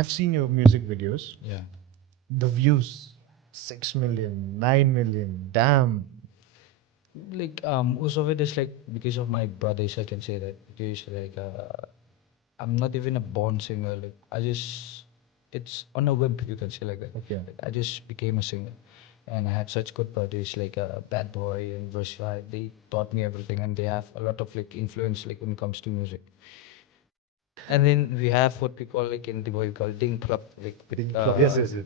I've seen your music videos. Yeah. The views, 6 million, 9 million. Damn. Like most of it is like because of my brothers, I can say that. Because like I'm not even a born singer. Like I just it's on a whim, you can say like that. Okay. Like, I just became a singer. And I had such good brothers like Bad Boy and Versailles. They taught me everything, and they have a lot of like influence like when it comes to music. And then we have what we call like in the boy we call ding plop, like with, Yes, yes, yes.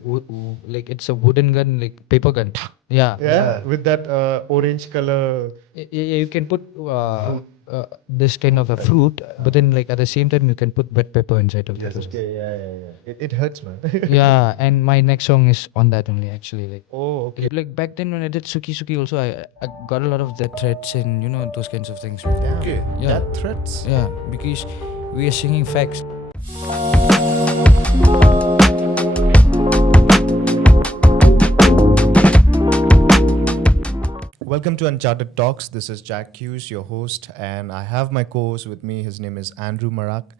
like it's a wooden gun, like paper gun. Yeah. Yeah, with that orange color. You can put this kind of a fruit, but then like at the same time you can put wet pepper inside of that. Yes, okay, yeah. It hurts, man. Yeah, and my next song is on that only actually. Like Oh, okay. like back then when I did Suki Suki also, I got a lot of the threats and you know those kinds of things. Damn. Okay. Yeah. That threats. Yeah, because we are singing facts. Welcome to Uncharted Talks. This is Jack Hughes, your host, and I have my co-host with me. His name is Andrew Marak,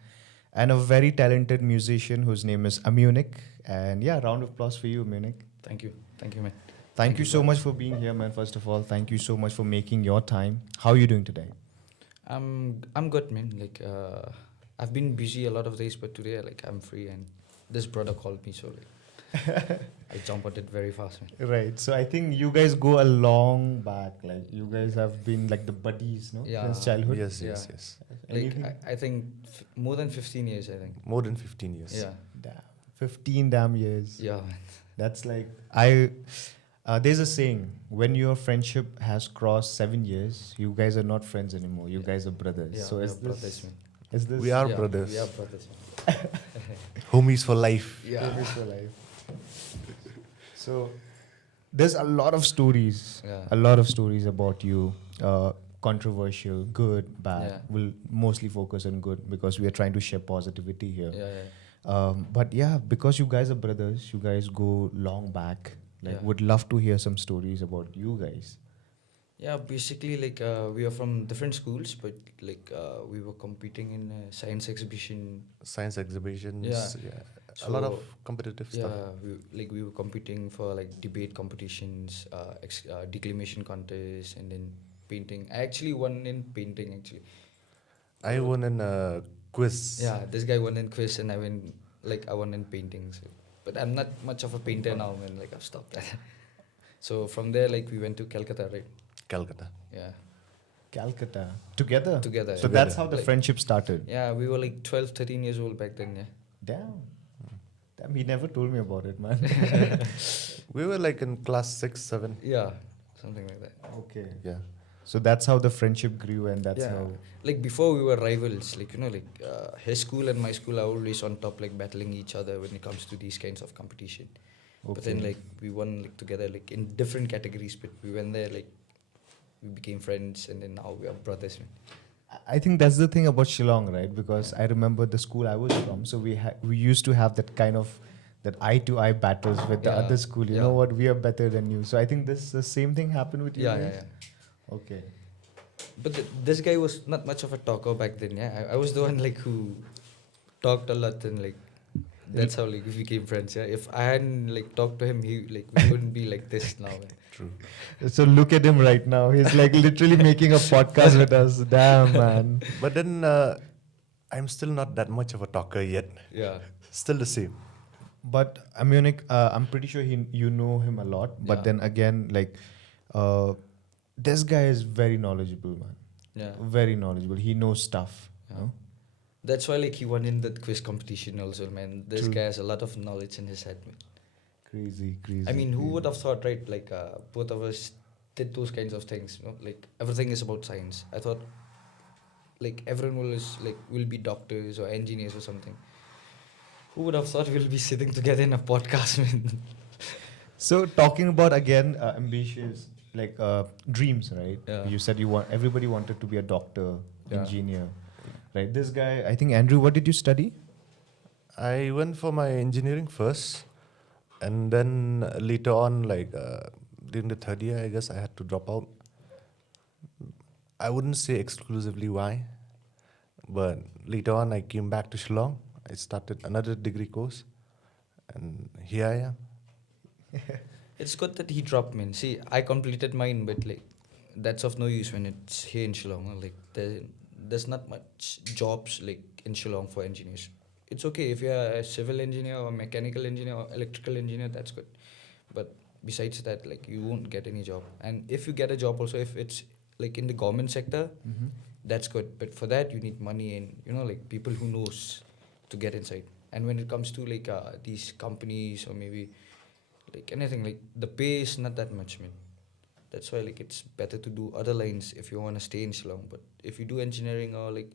and a very talented musician whose name is Amunick. And yeah, round of applause for you, Amunick. Thank you, man. Thank you so much for being here, man. First of all, thank you so much for making your time. How are you doing today? I'm good, man. Like I've been busy a lot of days, but today like I'm free, and this brother called me, so like I jump at it very fast, man. Right. So I think you guys go a long back. Like you guys have been like the buddies, no? Yeah. Since childhood. Yes. Like Anything? I think more than 15 years, I think. More than 15 years. Yeah. Damn. 15 damn years. Yeah, man. That's like there's a saying, when your friendship has crossed 7 years, you guys are not friends anymore. You guys are brothers. Yeah, So we is are brothers, man. this We are Yeah, brothers. We are brothers, man. Homies for life. Yeah. Babies for life. So there's a lot of stories. Yeah. A lot of stories about you. Controversial, good, bad. Yeah. We'll mostly focus on good because we are trying to share positivity here. Yeah. But yeah, because you guys are brothers, you guys go long back. Like, Yeah. would love to hear some stories about you guys. Yeah, basically like we are from different schools, but like we were competing in a science exhibition. Science exhibitions. Yeah. A lot of So, competitive Yeah, stuff. we were competing for like debate competitions, declamation contests, and then painting. I actually won in painting actually. I won in a quiz. Yeah, this guy won in quiz and I won in painting. So. But I'm not much of a painter now, man. Like I've stopped that. So from there, like we went to Calcutta, right? Calcutta. Yeah. Together? Together. Together. So that's how the Like- friendship started. Yeah, we were like 12, 13 years old back then, yeah. Damn. Damn, he never told me about it, man. We were like in class 6, 7. Yeah, something like that. Okay. Yeah. So that's how the friendship grew, and that's yeah. how. Like before we were rivals, like, you know, like his school and my school are always on top, like battling each other when it comes to these kinds of competition. But then like we won like together, like in different categories, but we went there, like we became friends and then now we are brothers, man. I think that's the thing about Shillong, right? Because I remember the school I was from, so we used to have that kind of that eye-to-eye battles with the Yeah, other school. You yeah. know what? We are better than you. So I think the same thing happened with you. Yeah, guys? yeah. Okay. But this guy was not much of a talker back then, yeah. I was the one like who talked a lot and like that's how like we became friends, yeah. If I hadn't like talked to him, he like we wouldn't be like this now, man. True. So look at him right now. He's like literally making a podcast with us. Damn, man. But then I'm still not that much of a talker yet. Yeah. Still the same. But Amunick, I'm pretty sure you know him a lot. But Yeah. then again, like, this guy is very knowledgeable, man. Yeah. Very knowledgeable. He knows stuff. Yeah. No? That's why like he won in that quiz competition also, man. This True. guy has a lot of knowledge in his head, man. Crazy. I mean, who would have thought, right? Like both of us did those kinds of things, you know? Like everything is about science. I thought like everyone will be doctors or engineers or something. Who would have thought we'll be sitting together in a podcast, man? So talking about again ambitious like dreams, right? Yeah. You said everybody wanted to be a doctor, Yeah. engineer, right? This guy, I think Andrew, what did you study? I went for my engineering first. And then later on, like during the third year, I guess I had to drop out. I wouldn't say exclusively why, but later on I came back to Shillong. I started another degree course, and here I am. It's good that he dropped, man. See, I completed mine, but like that's of no use when it's here in Shillong. Like there's not much jobs like in Shillong for engineers. It's okay if you're a civil engineer or mechanical engineer or electrical engineer, that's good. But besides that, like you won't get any job. And if you get a job also, if it's like in the government sector, Mm-hmm. that's good. But for that, you need money and like people who knows to get inside. And when it comes to like these companies or maybe like anything, like the pay is not that much, man. That's why like it's better to do other lines if you want to stay in Shillong. But if you do engineering or like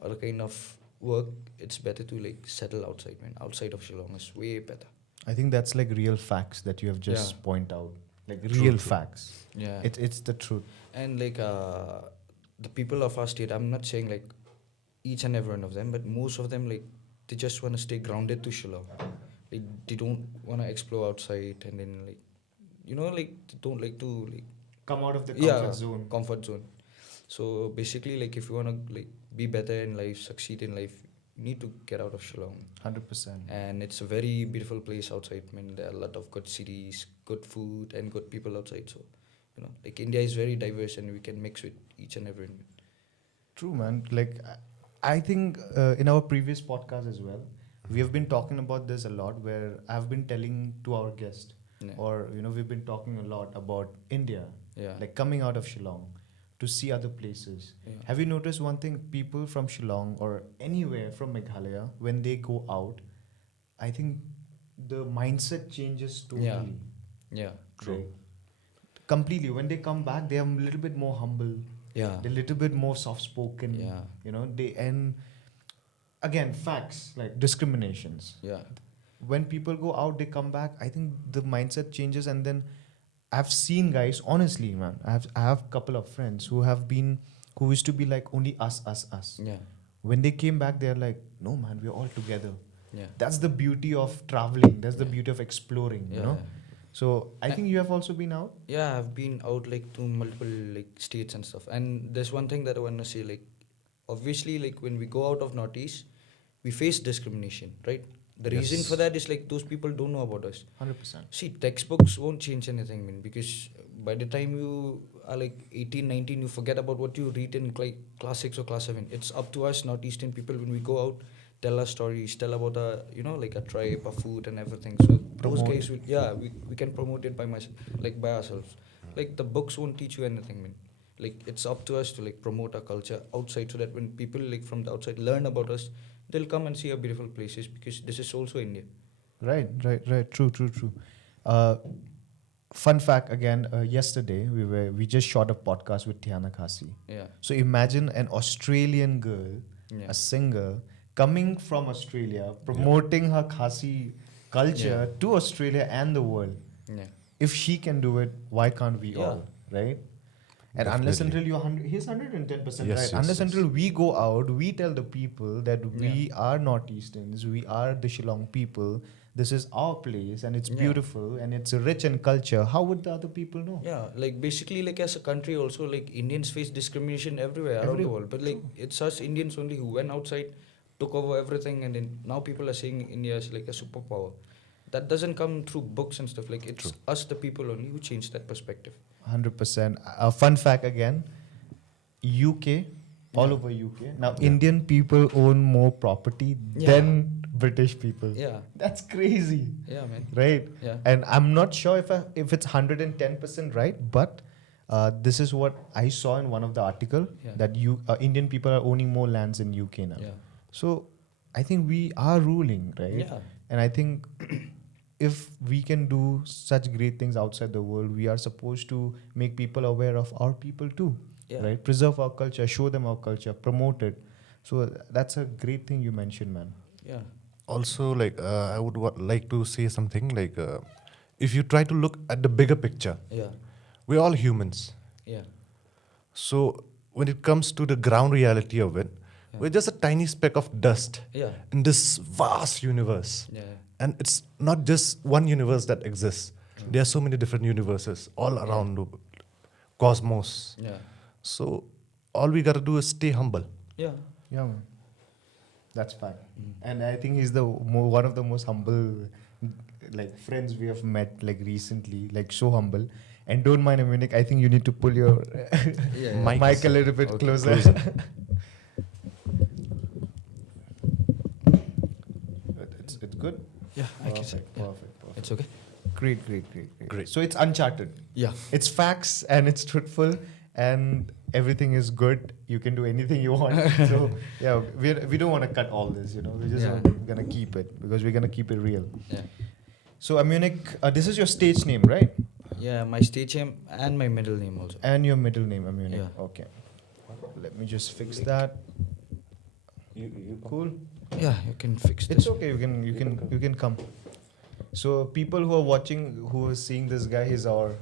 other kind of work, it's better to like settle outside, man. Outside of Shillong is way better. I think that's like real facts that you have just Yeah. point out. Like True, real true. facts. Yeah. It's the truth. And like the people of our state, I'm not saying like each and every one of them, but most of them like they just want to stay grounded to Shillong. Like they don't want to explore outside, and then like like they don't like to like Come out of the yeah comfort zone. comfort zone. So basically, like if you want to like be better in life, succeed in life, you need to get out of Shillong. 100%. And it's a very beautiful place outside. I mean, there are a lot of good cities, good food, and good people outside. So like India is very diverse, and we can mix with each and every. True, man. Like, I think in our previous podcast as well, we have been talking about this a lot. Where I've been telling to our guest, Yeah. or we've been talking a lot about India, Yeah. like coming out of Shillong to see other places. Yeah. Have you noticed one thing? People from Shillong or anywhere from Meghalaya, when they go out, I think the mindset changes totally. Yeah. True. Right? Completely. When they come back, they are a little bit more humble. Yeah. They're a little bit more soft spoken. Yeah. And again, facts like discriminations. Yeah. When people go out, they come back. I think the mindset changes, and then I've seen guys. Honestly, man, I have a couple of friends who used to be like only us. Yeah. When they came back, they're like, no, man, we're all together. Yeah. That's the beauty of traveling. That's the beauty of exploring. Yeah. So I think you have also been out. Yeah, I've been out like to multiple like states and stuff. And there's one thing that I want to say, like obviously like when we go out of Northeast, we face discrimination, right? The reason Yes. for that is like those people don't know about us. 100%. See, textbooks won't change anything, man, because by the time you are like 18, 19, you forget about what you read in like class 6 or class 7. It's up to us, Northeastern people, when we go out, tell our stories, tell about like a tribe, a food and everything. So those Promote guys will, yeah, we can promote it by ourselves. Like the books won't teach you anything, man. Like it's up to us to like promote our culture outside, so that when people like from the outside learn about us, they'll come and see our beautiful places, because this is also India. Right. True. Fun fact again. Yesterday we just shot a podcast with Tiana Khasi. Yeah. So imagine an Australian girl, Yeah. a singer, coming from Australia, promoting her Khasi culture to Australia and the world. Yeah. If she can do it, why can't we Yeah. all? Right? And unless Definitely. until he's 110% Yes, right. yes, Unless yes. until we go out, we tell the people that we are Northeasterns, we are the Shillong people. This is our place, and it's Yeah. beautiful, and it's rich in culture. How would the other people know? Yeah, like basically, like as a country, also like Indians face discrimination everywhere around the world. But like it's us Indians only who went outside, took over everything, and then now people are saying India is like a superpower. That doesn't come through books and stuff. Like it's us, the people, only who changed that perspective. 100%. A fun fact again, UK, all over UK. Now, Indian people own more property than British people. Yeah, That's crazy, yeah, man. right? Yeah, And I'm not sure if it's 110% right, but this is what I saw in one of the article that Indian people are owning more lands in UK now. yeah, So I think we are ruling, right? yeah, And I think if we can do such great things outside the world, we are supposed to make people aware of our people too, yeah. right? Preserve our culture, show them our culture, promote it. So that's a great thing you mentioned, man. Yeah, Also, like I would like to say something like, if you try to look at the bigger picture, yeah, we're all humans. yeah, So when it comes to the ground reality of it, we're just a tiny speck of dust yeah, in this vast universe. yeah, And it's not just one universe that exists. There are so many different universes all around the cosmos. yeah, So all we gotta do is stay humble. yeah. Yeah, man. That's fine. And I think he's one of the most humble like friends we have met like recently, like so humble. And don't mind Amunick, I think you need to pull your Yeah. mic a little bit Okay. closer. It's good. Yeah, I can say. Perfect, Yeah. perfect. It's okay. Great. So it's Uncharted. Yeah. It's facts and it's truthful and everything is good. You can do anything you want. So yeah, we don't want to cut all this. We're just Yeah. gonna keep it because we're gonna keep it real. Yeah. So Amunick, this is your stage name, right? Yeah, my stage name and my middle name also. And your middle name, Amunick. Yeah. Okay. Let me just fix that. You Cool. Yeah, you can fix this. It's okay. You can come. So people who are watching, who are seeing this guy, he's our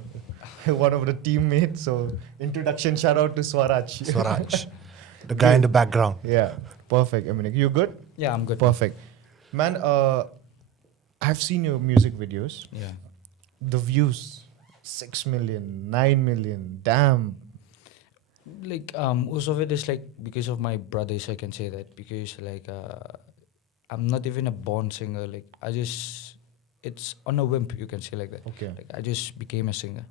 one of the teammates. So introduction, shout out to Swaraj. Swaraj, the guy in the background. Yeah, perfect. Amunick, you good? Yeah, I'm good. Perfect. Man, I've seen your music videos. Yeah. The views, 6 million, 9 million. Damn. Like most of it is like because of my brothers, I can say that, because like I'm not even a born singer. Like it's on a whim, you can say like that. Okay. Like I just became a singer,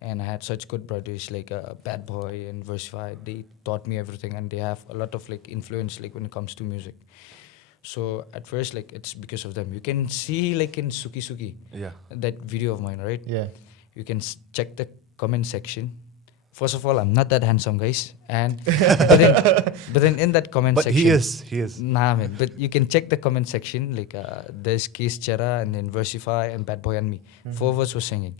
and I had such good brothers like Bad Boy and Versify. They taught me everything, and they have a lot of like influence like when it comes to music. So at first, like it's because of them. You can see like in Suki Suki, Yeah. that video of mine, right? Yeah. You can check the comment section. First of all, I'm not that handsome, guys, and but then in that comment But section, he is. Nah, man. But you can check the comment section. Like there's Case Chera and then Versify and Bad Boy and me. Four of us were singing.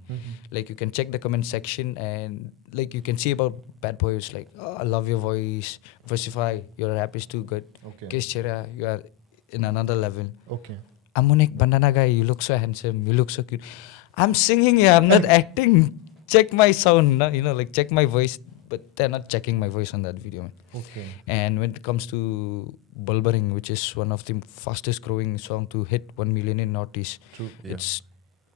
Like you can check the comment section and like you can see about Bad Boy. It's like, oh, I love your voice. Versify, your rap is too good. Okay. Case Chera, you are in another level. Okay. Amunick, bandana guy, you look so handsome. You look so cute. I'm singing here. I'm not acting. Check my sound, no? Like check my voice. But they're not checking my voice on that video, man. Okay. And when it comes to Bolbaring, which is one of the fastest growing song to hit 1 million in Northeast, True. Yeah. it's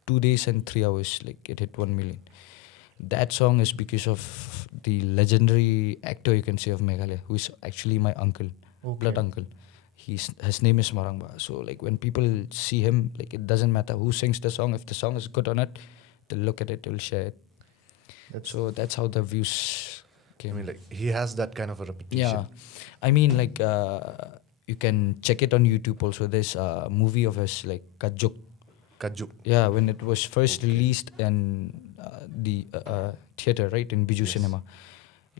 2 days and 3 hours, like it hit 1 million. That song is because of the legendary actor, you can say, of Meghalaya, who is actually my uncle, blood uncle. His name is Marangba. So like when people see him, like it doesn't matter who sings the song. If the song is good or not, they'll look at it, they'll share it. So that's how the views came. I mean, like he has that kind of a reputation. Yeah, I mean, like you can check it on YouTube also. There's a movie of us like Kajuk. Kajuk. Yeah, when it was first released in the theater, right, in Biju Cinema,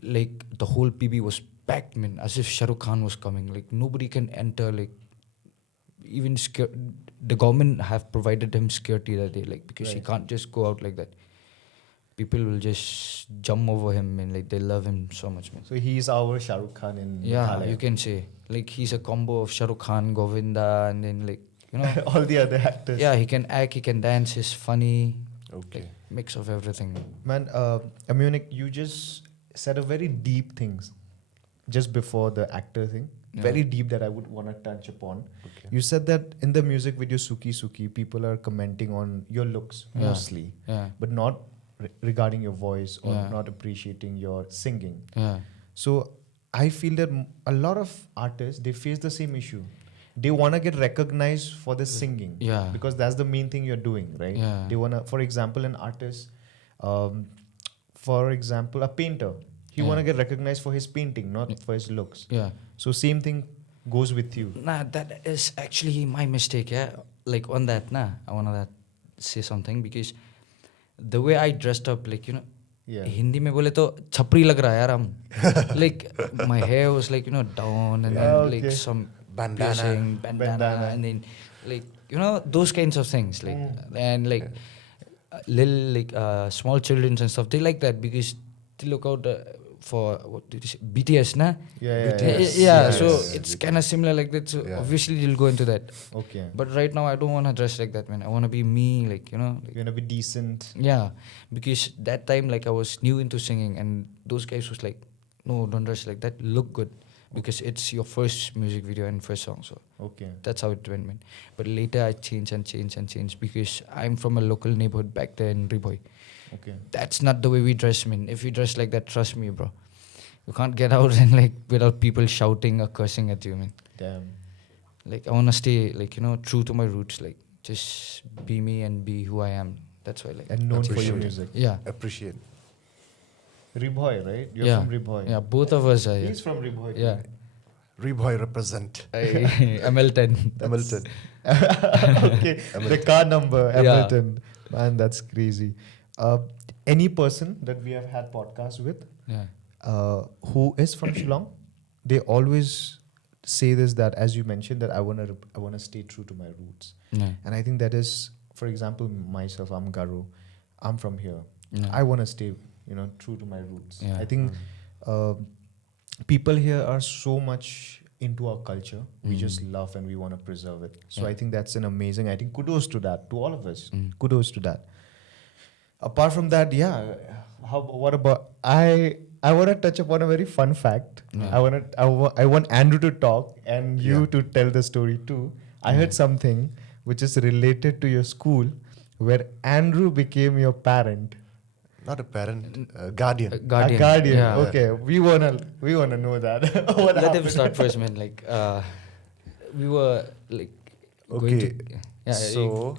like the whole PB was packed, man, as if Shah Rukh Khan was coming. Like nobody can enter. Like even the government have provided him security that day, like because he can't just go out like that. People will just jump over him and like they love him so much, man. So he's our Shah Rukh Khan in Yeah, Meghalaya. you can say like he's a combo of Shah Rukh Khan, Govinda, and then like all the other actors. Yeah, he can act, he can dance, he's funny. Okay. Like, mix of everything. Man, Amunick, you just said a very deep things just before the actor thing. Yeah. Very deep that I would want to touch upon. Okay. You said that in the music video Suki Suki, people are commenting on your looks mostly, but not regarding your voice or not appreciating your singing. Yeah. So I feel that a lot of artists, they face the same issue. They want to get recognized for the singing, because that's the main thing you're doing, right? Yeah. They want to, for example, an artist, for example, a painter, he want to get recognized for his painting, not for his looks. Yeah. So same thing goes with you. Nah, that is actually my mistake, yeah. Like on that, I want to say something because the way I dressed up, like, Hindi mein bole to chapri lag raha hai yaar hum. Like my hair was like, down and then like some piercing, bandana, and then like, those kinds of things. Like, and like little like small children and stuff, they like that because they look out for what did you say? BTS, na? BTS. So it's kind of similar like that. So obviously you'll go into that. Okay. But right now I don't want to dress like that, man. I want to be me, like, you want to be decent. Yeah, because that time like I was new into singing and those guys was like, no, don't dress like that. Look good. Because it's your first music video and first song. So that's how it went, man. But later I changed because I'm from a local neighborhood back there in Riboy. Okay. That's not the way we dress, man. If you dress like that, trust me, bro. You can't get out and like without people shouting or cursing at you, man. Damn. Like I wanna stay like, true to my roots. Like just be me and be who I am. That's why, like, And known for your Appreciate. music. yeah, Appreciate. Ribhoy, right? You're yeah, from Ribhoy. yeah. Both of us are. Yeah, He's from Ribhoy. yeah. Reboy represent. ML10. Hamilton. Okay, the Hamilton. car number, Yeah. Hamilton. Man, that's crazy. Any person that we have had podcasts with Yeah, who is from Shillong, they always say this, that as you mentioned, that I wanna stay true to my roots. yeah, And I think that is, for example, myself, I'm Garu, I'm from here. yeah. I want to stay, true to my roots. Yeah. I think people here are so much into our culture. We just love and we want to preserve it. So Yeah. I think that's an amazing, I think kudos to that, to all of us. Mm. Kudos to that. Apart from that, yeah, what about, I want to touch upon a very fun fact. Yeah. I want Andrew to talk and you Yeah. to tell the story too. I heard something which is related to your school where Andrew became your parent. Not a parent, a guardian. Guardian. A guardian. Yeah. Okay, we wanna know that. What Let him happened? start first, man. Like, we were like going Okay. to. Yeah.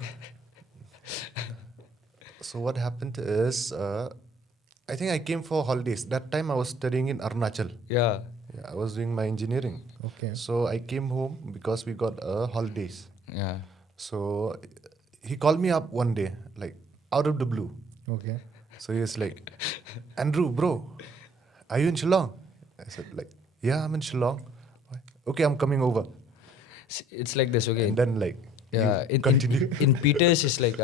So what happened is, I think I came for holidays. That time I was studying in Arunachal. Yeah. Yeah, I was doing my engineering. Okay. So I came home because we got holidays. Yeah. So he called me up one day, like out of the blue. Okay. So he was like, Andrew, bro, are you in Shillong? I said, like, yeah, I'm in Shillong. "Why?" Okay, I'm coming over. It's like this, okay? And then like, Yeah. you continue. In Peters, it's like,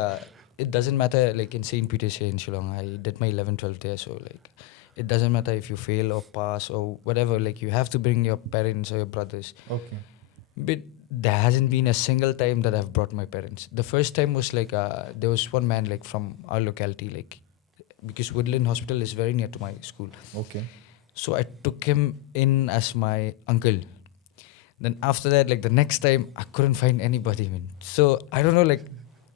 it doesn't matter, like in St. Peter's here in Shillong, I did my 11, 12 there, so like, it doesn't matter if you fail or pass or whatever, like, you have to bring your parents or your brothers. Okay. But there hasn't been a single time that I've brought my parents. The first time was like, there was one man like from our locality, like, because Woodland Hospital is very near to my school. Okay. So I took him in as my uncle. Then after that, like the next time, I couldn't find anybody, man. So I don't know, like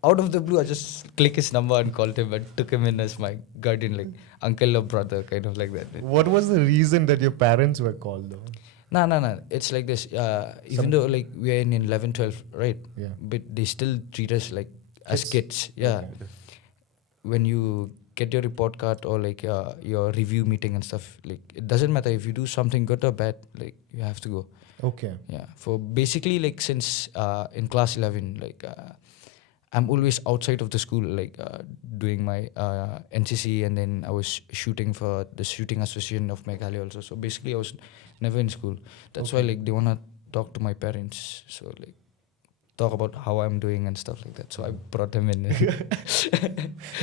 out of the blue, I just click his number and called him and took him in as my guardian, like uncle or brother, kind of like that. What was the reason that your parents were called though? No. It's like this. Even though like we are in 11, 12, right? Yeah. But they still treat us like as kids. Yeah. Okay. When you get your report card or like your review meeting and stuff, like it doesn't matter if you do something good or bad, like you have to go. Okay. Yeah. For basically like since in class 11, like I'm always outside of the school, like doing my NCC, and then I was shooting for the Shooting Association of Meghalaya also. So basically I was never in school. That's why like they wanna talk to my parents. So like talk about how I'm doing and stuff like that. So I brought him in.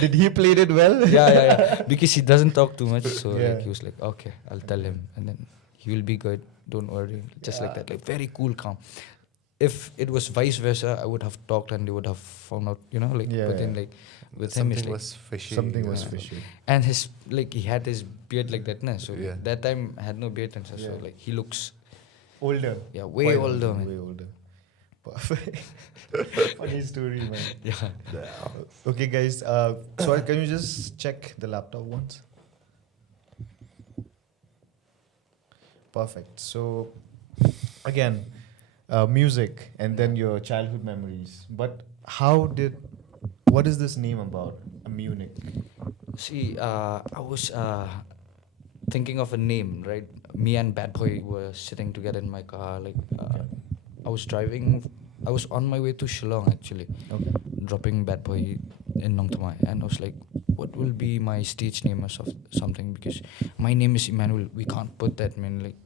Did he played it well? yeah. Because he doesn't talk too much. So Yeah. like he was like, okay, I'll tell him, and then he will be good. Don't worry. Just like that. Like very cool, calm. If it was vice versa, I would have talked and they would have found out, like, Yeah, but then yeah. like with Something him, it's like, was fishy. Something was Yeah. fishy. and his, like, he had his beard like that, na? So Yeah. that time I had no beard and stuff. So Yeah. like he looks, Older. yeah, way Quite older, man. Way older. Perfect. Funny story, man. Yeah. Okay, guys. So can you just check the laptop once? Perfect. So, again, music and then your childhood memories. But what is this name about? Amunick. See, I was thinking of a name, right? Me and Bad Boy were sitting together in my car. Like, I was driving. I was on my way to Shillong actually, Okay. dropping Bad Boy in Nongtamai, and I was like, "What will be my stage name or something?" Because my name is Emmanuel. We can't put that, man. Like,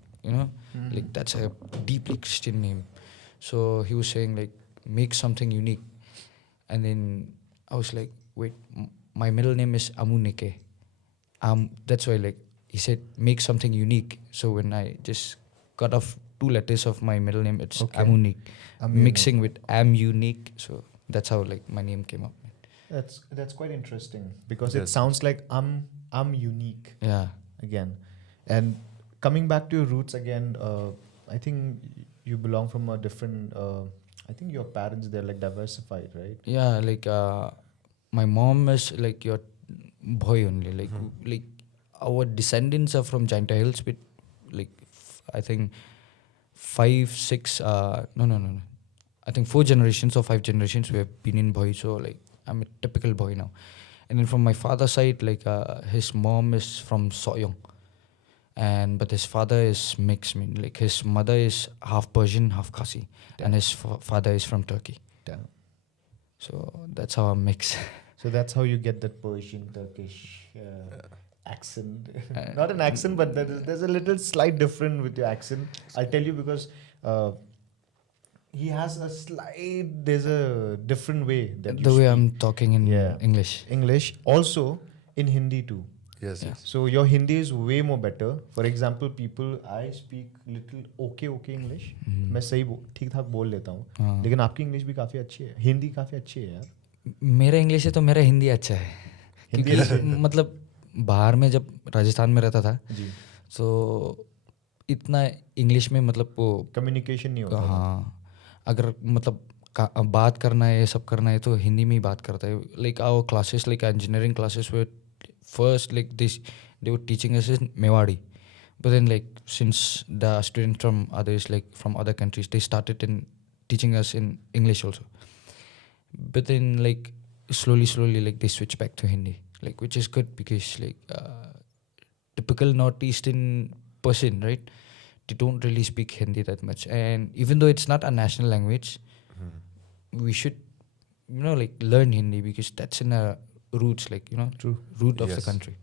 like that's a deeply Christian name. So he was saying like, make something unique, and then I was like, wait, my middle name is Amunick. That's why like he said make something unique. So when I just cut off 2 letters of my middle name, it's Okay. Amunick, Amunick. mixing with am unique. So that's how like my name came up. That's quite interesting because it Yes. sounds like I'm unique Yeah. again. And coming back to your roots again, I think you belong from a different. I think your parents, they're like diversified, right? Yeah, like my mom is like your boy only. Like our descendants are from Giant Hills, but like I think 5, 6. No. I think 4 generations or 5 generations we have been in boy. So like I'm a typical boy now. And then from my father's side, like his mom is from Soyong, and but his father is mixed. I mean, like his mother is half Persian, half Khasi, and his father is from Turkey. Damn. So that's how I mix. So that's how you get that Persian Turkish accent. Not an accent, but there's a little slight difference with your accent. I'll tell you because he has a slight. There's a different way that you The way speak. I'm talking in Yeah. English. English, also in Hindi too. Yes, Yeah. yes. So your Hindi is way more better. For example, I speak little okay English. मैं सही ठीक ठाक बोल लेता हूँ. हाँ. लेकिन आपकी इंग्लिश भी काफी अच्छी है. हिंदी काफी अच्छी है यार. मेरा इंग्लिश है तो मेरा हिंदी अच्छा है. हिंदी क्योंकि अच्छा है. मतलब बाहर में जब राजस्थान में रहता था जी. तो इतना इंग्लिश में मतलब वो कम्युनिकेशन नहीं होता. हाँ, अगर मतलब बात करना है, ये सब करना है तो हिंदी में ही बात करता है. Like our classes, like engineering classes वे first like this they were teaching us in Mewari, but then like since the students from others, like from other countries, they started in teaching us in English also, but then like slowly like they switch back to Hindi, like which is good because like typical northeastern person, right, they don't really speak Hindi that much. And even though it's not a national language, we should like learn Hindi because that's in our roots, like True. root of the Yes. country.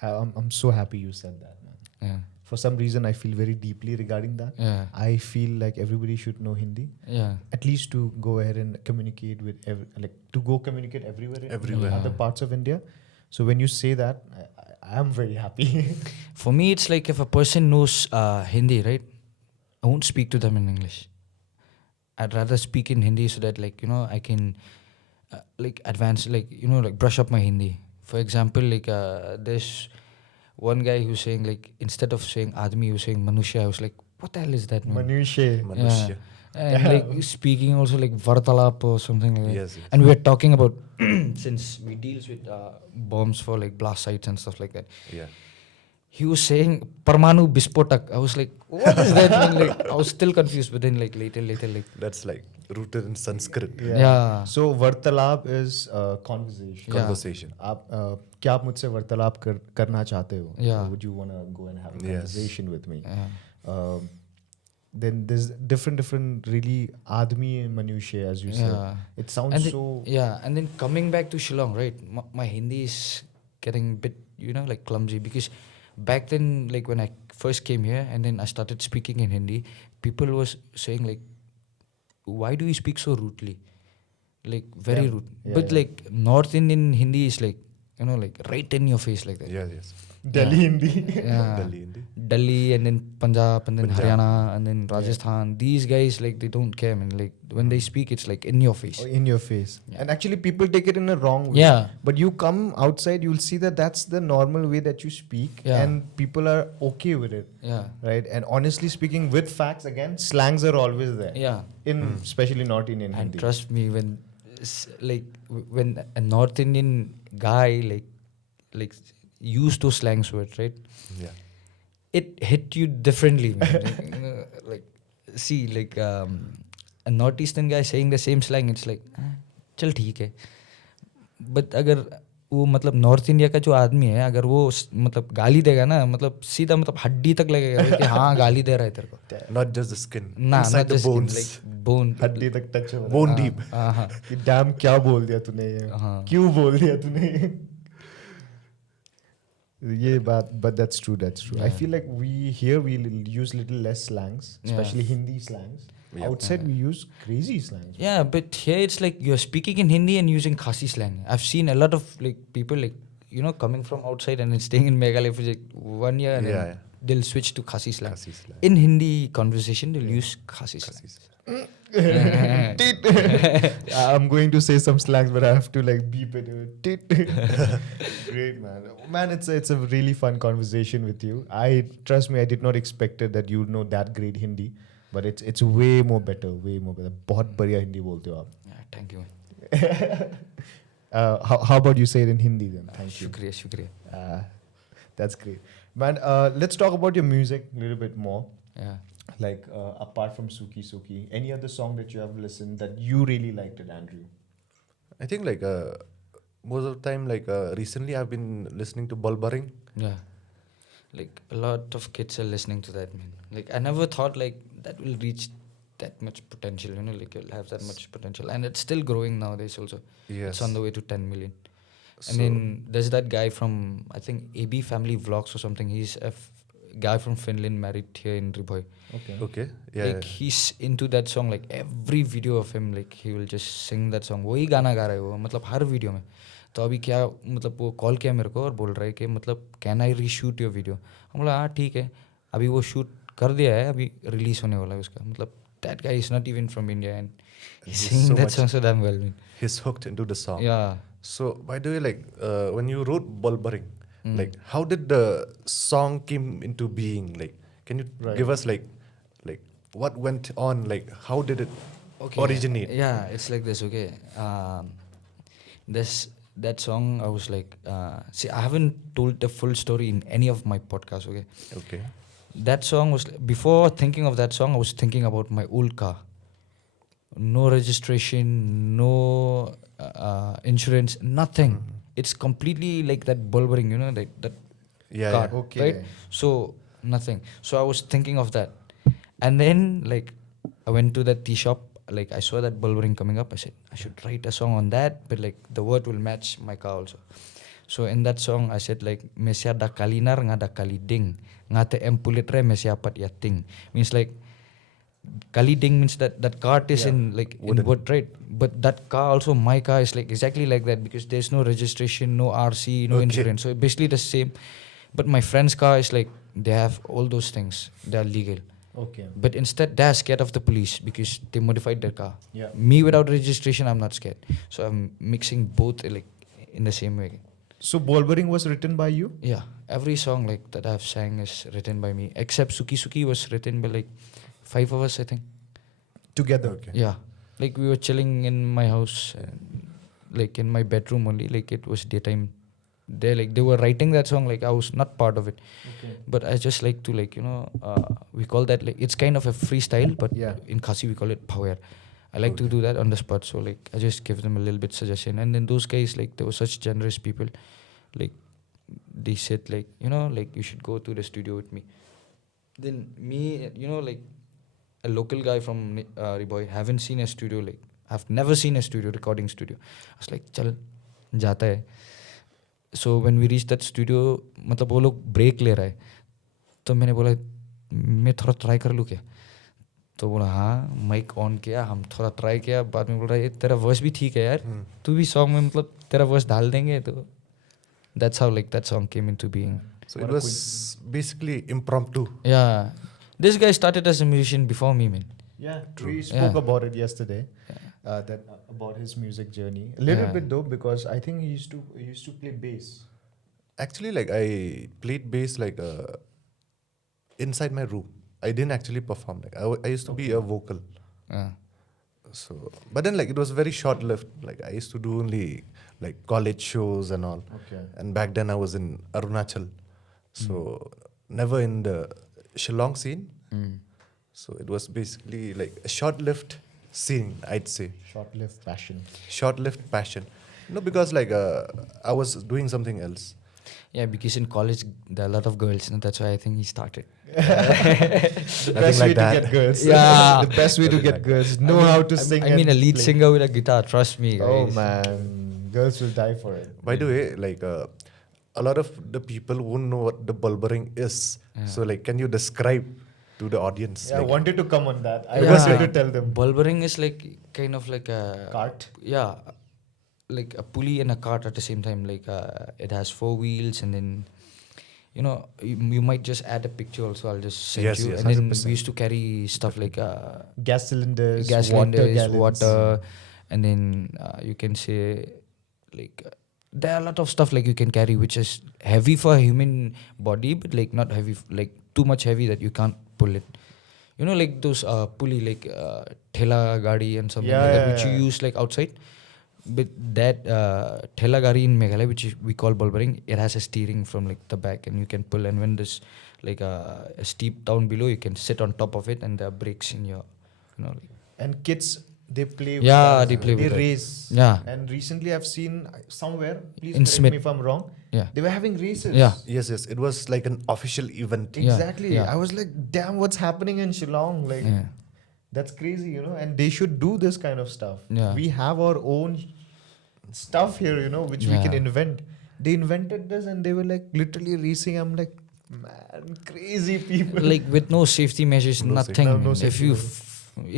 I'm so happy you said that, man. Yeah, For some reason, I feel very deeply regarding that. yeah, I feel like everybody should know Hindi, yeah, at least to go ahead and communicate with communicate everywhere in Everywhere. other parts of India. So when you say that, I am very happy. For me it's like if a person knows Hindi, right, I won't speak to them in English. I'd rather speak in Hindi so that like I can like advance, like like brush up my Hindi. For example, like there's one guy who's saying like instead of saying admi, he was saying manushya. I was like, what the hell is that, man? Manushe. Manushya. And like speaking also like vartalap or something like that. Yes, yes. And we were talking about since we deals with bombs for like blast sites and stuff like that. Yeah. He was saying Parmanu Bispotak. I was like, what is that? And like, I was still confused, but then like later, like, That's like rooted in Sanskrit. Yeah. So vartalab is conversation. Yeah. Conversation. क्या आप मुझसे वार्तालाप करना चाहते हो? Yeah. Would you want to go and have a Yes. conversation with me? yeah, Then there's different really admi and manushya, as you said. yeah. It sounds And so. yeah, and then coming back to Shillong, right? My Hindi is getting a bit, like clumsy because back then, like when I first came here and then I started speaking in Hindi, people was saying like, why do you speak so rudely? Like very Yeah. rude. Yeah, But yeah. like North Indian Hindi is like, like right in your face like that. Yes, yes. Delhi Hindi. Yeah. Delhi Hindi. Delhi and then Punjab and then Punjab. Haryana and then Rajasthan. These guys, like, they don't care, man. Like, when they speak, it's like in your face. Or in your face. Yeah. And actually, people take it in a wrong way. Yeah. But you come outside, you'll see that that's the normal way that you speak, Yeah. and people are okay with it. Yeah. Right? And honestly speaking, with facts, again, slangs are always there. Yeah. In especially North Indian And Hindi. trust me, when when a North Indian guy like use those slangs words, right? Yeah. It hit you differently, man. Like, see, like a Northeastern guy saying the same slang, it's like, चल ठीक है. But अगर वो मतलब north India का जो आदमी है, अगर वो मतलब गाली देगा ना, मतलब सीधा मतलब हड्डी तक लगेगा कि हाँ गाली दे रहा है तेरे को. Not just the skin. ना, Inside not the just skin, bones. like bone. हड्डी तक टच हो रहा Bone हाँ, deep. हाँ, हाँ. है कि डैम क्या बोल दिया तूने ये हाँ. क्यों बोल दिया तूने ये बात but that's true I Yeah. feel like we use little less slangs, Yeah. especially Hindi slangs. Yeah. Outside we use crazy slangs. Yeah, but here it's like you're speaking in Hindi and using Khasi slang. I've seen a lot of like people like coming from outside and then staying in Meghalaya for like 1 year and Yeah, then yeah. they'll switch to Khasi slang. Khasi slang. In Hindi conversation, they'll use Khasi slang. Khasi slang. I'm going to say some slangs, but I have to like beep it. Great, man. Man, it's a really fun conversation with you. Trust me, I did not expect it that you know that great Hindi, but it's way more better. बहुत बढ़िया हिंदी बोलते हो आप. Yeah, thank you, man. How about you say it in Hindi then? Thank you. Shukriya. That's great, man. Let's talk about your music a little bit more. Yeah. like apart from Suki Suki, any other song that you have listened that you really liked it, Andrew? I think like most of the time, like recently I've been listening to Bolbaring. Yeah. Like a lot of kids are listening to that, man. Like I never thought like that will reach that much potential, like it'll have that much potential. And it's still growing nowadays also. It's on Yes. the way to 10 million. And So then there's that guy from, I think, AB Family Vlogs or something. He's a guy from Finland married here in Riboy. Okay. okay, yeah, Like he's into that song. Like every video of him, like he will just sing that song. वही गाना गा रहा है वो, मतलब हर video में. तो अभी क्या, मतलब वो कॉल किया मेरे को और बोल रहा है कि मतलब can I reshoot your video. हम बोला हाँ ठीक है. अभी वो शूट कर दिया है, अभी रिलीज होने वाला है उसका. मतलब that guy is not even from India and he's he's singing so that much. song so damn well, man. He's hooked into the song. Yeah. So by the way, like when you wrote Bolbaring, Mm. like how did the song came into being? Like, can you Right. give us like what went on? Like, how did it originate? Yeah, it's like this. Okay, this that song. I was like, see, I haven't told the full story in any of my podcasts. Okay, Okay. that song was before thinking of that song. I was thinking about my old car. No registration, no insurance, nothing. Mhm. It's completely like that Bolbaring, like that Yeah. car, Yeah. Okay. right? So nothing. So I was thinking of that, and then like I went to that tea shop. Like I saw that Bolbaring coming up. I said I should write a song on that, but like the word will match my car also. So in that song I said like mesia da kalinar ngada kaliding ngate empulitre mesia pat yating, means like kaliding means that cart is Yeah. in like in Wooden. wood, right? But that car also, my car is like exactly like that because there's no registration, no RC, no Okay. insurance. So basically the same. But my friend's car is like they have all those things. They are legal. Okay. But instead they're scared of the police because they modified their car. Yeah. Me without registration, I'm not scared. So I'm mixing both like in the same way. So Bolbaring was written by you? Yeah. Every song like that I've sang is written by me. Except Suki Suki was written by like 5 of us, I think. Together. Okay. Yeah, like we were chilling in my house, like in my bedroom only. Like it was daytime. They were writing that song. Like I was not part of it, Okay. but I just like to we call that like it's kind of a freestyle, but Yeah. in Khasi we call it power. I like to Okay. do that on the spot. So like I just give them a little bit suggestion, and in those guys like they were such generous people. Like they said like like you should go to the studio with me. Then me like a local guy from Riboy, haven't seen a studio, like I've never seen a studio, recording studio. I was like, chal, jata hai. So when we reached that studio, मतलब वो लोग break ले रहा है, तो मैंने बोला मैं थोड़ा try कर लूँ क्या? तो बोला हाँ, mic on किया, हम थोड़ा try किया, बाद में बोल रहा है तेरा voice भी ठीक है यार, तू भी song में मतलब तेरा voice डाल देंगे तो. That's how like that song came into being. So What it a was basically impromptu. Yeah, this guy started as a musician before me, man. Yeah, True. we spoke Yeah. about it yesterday. That about his music journey. A little Yeah. bit though, because I think he used to play bass. Actually, like I played bass like inside my room. I didn't actually perform. Like I used to be a vocal. Yeah. So, but then like it was very short lived. Like I used to do only like college shows and all. Okay. And back then I was in Arunachal, so never in the Shillong scene. Mm. So it was basically like a short lived scene, I'd say. Short-lived passion. Short lived passion. No, because like I was doing something else. Yeah, because in college there are a lot of girls, and that's why I think he started. The Nothing best like way that. to get girls. Yeah. The best way to Nothing get like girls. Know how to sing. I mean, a and lead play. singer with a guitar. Trust me, Oh guys. man, girls will die for it. By the way, like a lot of the people won't know what the Bolbaring is. Yeah. So like, can you describe to the audience? Yeah, I like, wanted to come on that. I Yeah. wanted to tell them. Bolbaring is like kind of like a Cart. Yeah, like a pulley and a cart at the same time. Like it has 4 wheels, and then you might just add a picture also. I'll just send Yes, you. yes, And then 100%. we used to carry stuff like Gas cylinders, gas water cylinders, gallons. water, and then you can say like there are a lot of stuff like you can carry which is heavy for a human body, but like not heavy, like too much heavy that you can't pull it. Like those pulley like thela gadi and something Yeah, like that yeah, which yeah. you use like outside. but that thela gari in Meghalaya, which we call Bolbaring, it has a steering from like the back, and you can pull. And when there's like a steep down below, you can sit on top of it, and there are brakes in your, like, And kids, they play with Yeah, that. they play with that. race. Yeah. And recently I've seen somewhere, please In correct Smith. me if I'm wrong, Yeah. they were having races. Yeah. Yes, it was like an official event. Yeah, Exactly. yeah. I was like, damn, what's happening in Shillong? Like, Yeah. that's crazy, and they should do this kind of stuff. Yeah. We have our own stuff here, which we can Yeah. invent. They invented this and they were like literally racing. I'm like, man, crazy people. Like with no safety measures, No nothing. safety. No if safety you measures.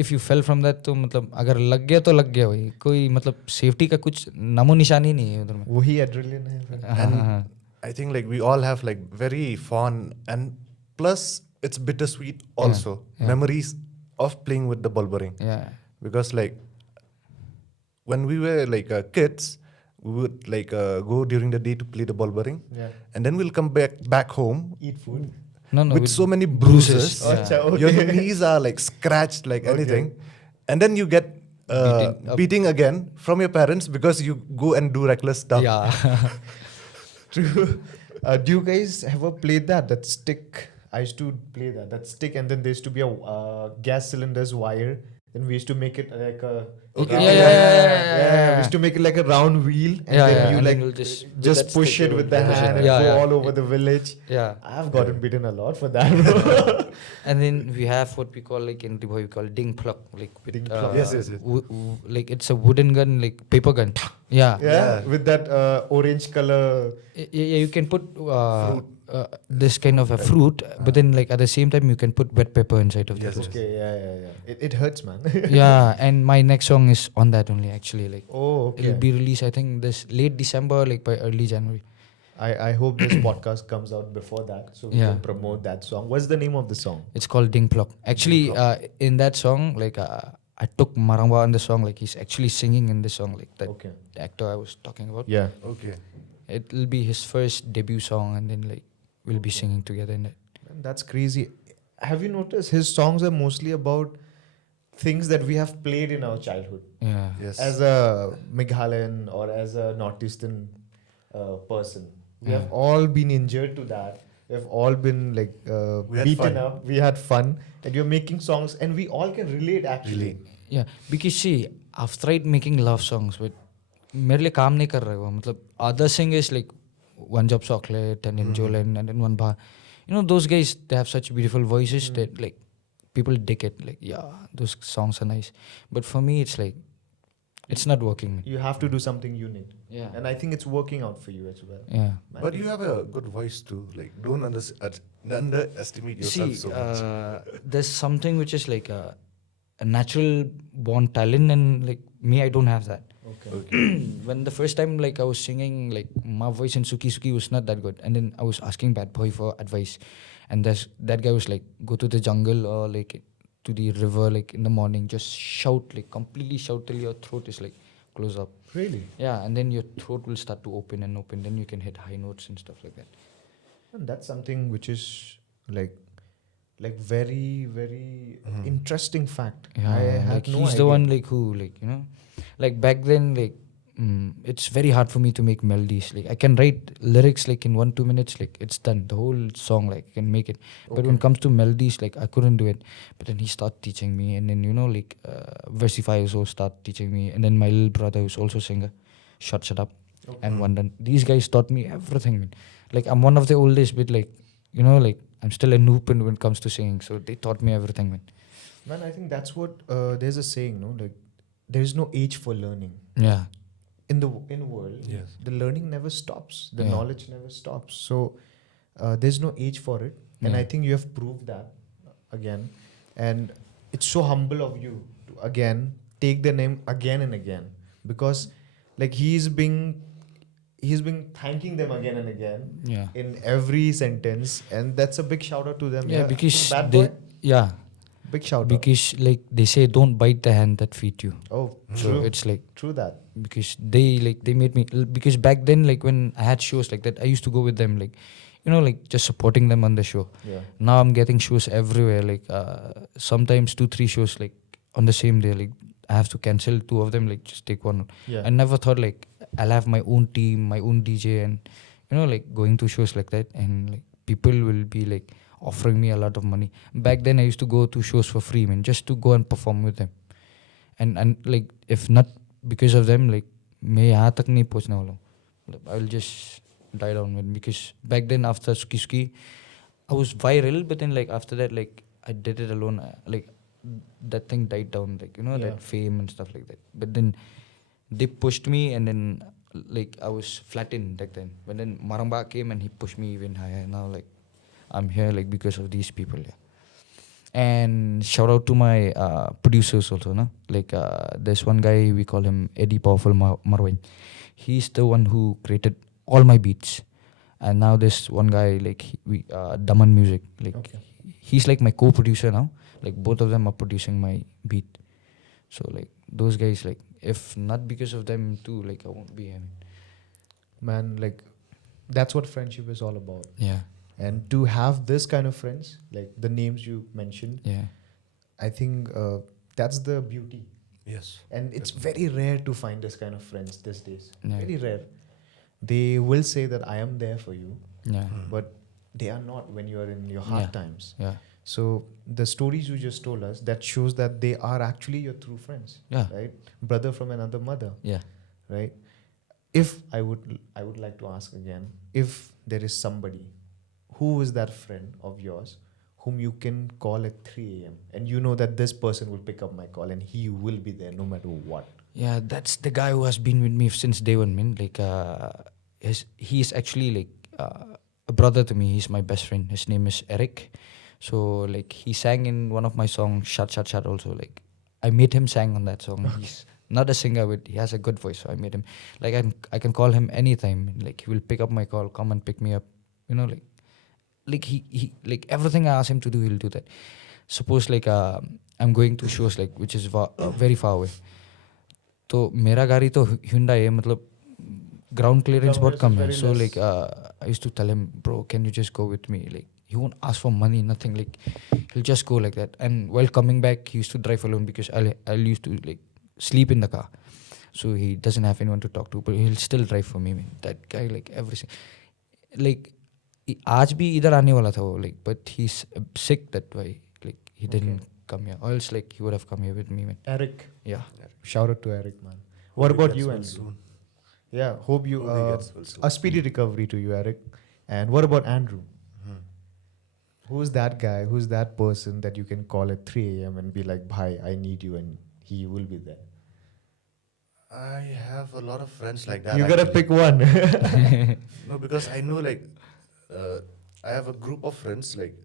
if you fell from that, तो मतलब अगर लग गया तो लग गया भाई. कोई मतलब safety का कुछ नामो निशानी नहीं है उधर में. वही adrenaline है फिर. And I think like we all have like very fond and plus it's bittersweet also yeah. memories of playing with the Bolbaring. Yeah. Because like when we were like kids, we would like go during the day to play the Bolbaring, Yeah. and then we'll come back home Eat food. No, with so many bruises. Yeah. Acha, okay. Your knees are like scratched like Okay. anything, and then you get beating again from your parents because you go and do reckless stuff. Yeah. True. Do you guys ever played that stick? I used to play that stick, and then there used to be a gas cylinder's wire. Then we used to make it like a Okay. round- Yeah. We used to make it like a round wheel, and Yeah, then yeah, you and like then you'll just- with just that push stick it you with the push it. hand and Yeah, go yeah. all over the village. Yeah. I've gotten beaten a lot for that. Bro. And then we have what we call like in Dubai we call ding pluck, like with, Ding pluck. Yes, yes, yes. like it's a wooden gun, like paper gun. Yeah. Yeah, with that orange color. Yeah, you can put this kind of a fruit, but then like at the same time you can put wet pepper inside of Yes, that. yes. Okay, yeah. It hurts, man. Yeah, and my next song is on that only actually. Like Oh, okay. it'll be released I think this late December, like by early January. I hope this podcast comes out before that, so we Yeah. can promote that song. What's the name of the song? It's called Ding Plok. Actually, in that song, like I took Marangwa on the song. Like he's actually singing in the song, like that Okay. actor I was talking about. Yeah. Okay. It'll be his first debut song, and then like we'll be singing together in it. Man, that's crazy. Have you noticed his songs are mostly about things that we have played in our childhood? Yeah. Yes. As a Meghalayan or as a northeastern person, we have all been injured to that. We have all been like We had beaten fun. up. We had fun, and you're making songs, and we all can relate actually. Yeah, because see, I've tried making love songs, but मेरे लिए काम नहीं कर रहा है वो. मतलब other singers like One Job Chocolate and then Jolene and then One Bar, those guys, they have such beautiful voices that like people dig it. Like yeah, those songs are nice, but for me it's like it's not working. You have to do something unique, Yeah. and I think it's working out for you as well. Yeah. Man, But you have a good voice too. Like don't underestimate yourself See, so much. there's something which is like a natural born talent, and like me, I don't have that. okay. When the first time like I was singing, like my voice in Suki Suki was not that good, and then I was asking Bad Boy for advice, and that guy was like, go to the jungle or like to the river like in the morning, just shout, like completely shout till your throat is like close up. Really? Yeah, and then your throat will start to open and open, then you can hit high notes and stuff like that. And that's something which is like very, very interesting fact. Yeah, I had like no he's idea. the one like who like like back then like it's very hard for me to make melodies. Like I can write lyrics like in 1-2 minutes, like it's done, the whole song, like I can make it. But when it comes to melodies, like I couldn't do it. But then he started teaching me, and then like Versify also started teaching me, and then my little brother who's also singer, Shut Up, and Wandan. These guys taught me everything, man. Like I'm one of the oldest, but like like I'm still a noob when it comes to singing. So they taught me everything, man. Man, I think that's what there's a saying, no, like there is no age for learning. Yeah. In the world, Yes. the learning never stops. The Yeah. knowledge never stops. So there's no age for it, and Yeah. I think you have proved that again. And it's so humble of you to again take the name again and again, because like he's been thanking them again and again Yeah. in every sentence, and that's a big shout out to them. Yeah, because Bad they, Boy, yeah, big shout out. because like they say, don't bite the hand that feed you. Oh, So true. it's like True that. because they made me, because back then like when I had shows like that, I used to go with them, like like just supporting them on the show. Yeah. Now I'm getting shows everywhere, like sometimes 2-3 shows like on the same day. Like I have to cancel 2 of them, like just take one. Yeah. I never thought like I'll have my own team, my own DJ, and like going to shows like that, and like people will be like offering me a lot of money. Back then I used to go to shows for free, man, just to go and perform with them. And like if not because of them, like मैं यहाँ तक नहीं पहुँचने वाला हूँ. I will just die down, man, because back then after Suki Suki, I was viral, but then like after that, like I did it alone. Like that thing died down, like that fame and stuff like that. But then they pushed me, and then like I was flattened back then. But then Maramba came and he pushed me even higher. Now like I'm here like because of these people. Yeah. And shout out to my producers also, no? Like there's one guy, we call him Eddie Powerful Marwin. He's the one who created all my beats. And now there's one guy like Daman Music. Like he's like my co-producer now. Like both of them are producing my beat. So like those guys, like if not because of them too, like I won't be here. Man, like that's what friendship is all about. Yeah. And to have this kind of friends, like the names you mentioned, Yeah. I think that's the beauty. Yes. And it's very rare to find this kind of friends these days. Yeah. Very rare. They will say that I am there for you, Yeah. but they are not when you are in your hard times. Yeah. So the stories you just told us, that shows that they are actually your true friends. Yeah. Right? Brother from another mother. Yeah. Right? If I would like to ask again, if there is somebody, who is that friend of yours whom you can call at 3 a.m. and you know that this person will pick up my call and he will be there no matter what? Yeah, that's the guy who has been with me since day one, man. Like, he's actually like a brother to me. He's my best friend. His name is Eric. So like he sang in one of my songs, Shut Shut Shut. Also, like I made him sing on that song. He's not a singer, but he has a good voice. So I made him. Like I can call him anytime. Like he will pick up my call, come and pick me up. Like he like everything I ask him to do, he'll do that. Suppose like I'm going to shows like which is very far away. तो मेरा गाड़ी तो Hyundai है, मतलब ground clearance बहुत कम है. So like I used to tell him, bro, can you just go with me? Like he won't ask for money, nothing. Like he'll just go like that. And while coming back, he used to drive alone because I used to like sleep in the car. So he doesn't have anyone to talk to, but he'll still drive for me, man. That guy, like everything. Like आज भी इधर आने वाला था वो, like, but he's sick, that why like he didn't come here, or else like he would have come here with me, man. Eric. Yeah. Shout out to Eric, man. What about you, Andrew? Yeah, hope you a speedy recovery to you, Eric. And what about Andrew? Who's that guy? Who's that person that you can call at 3 a.m. and be like, "Bhai, I need you," and he will be there? I have a lot of friends like that. You gotta pick one. No, because I know like I have a group of friends like.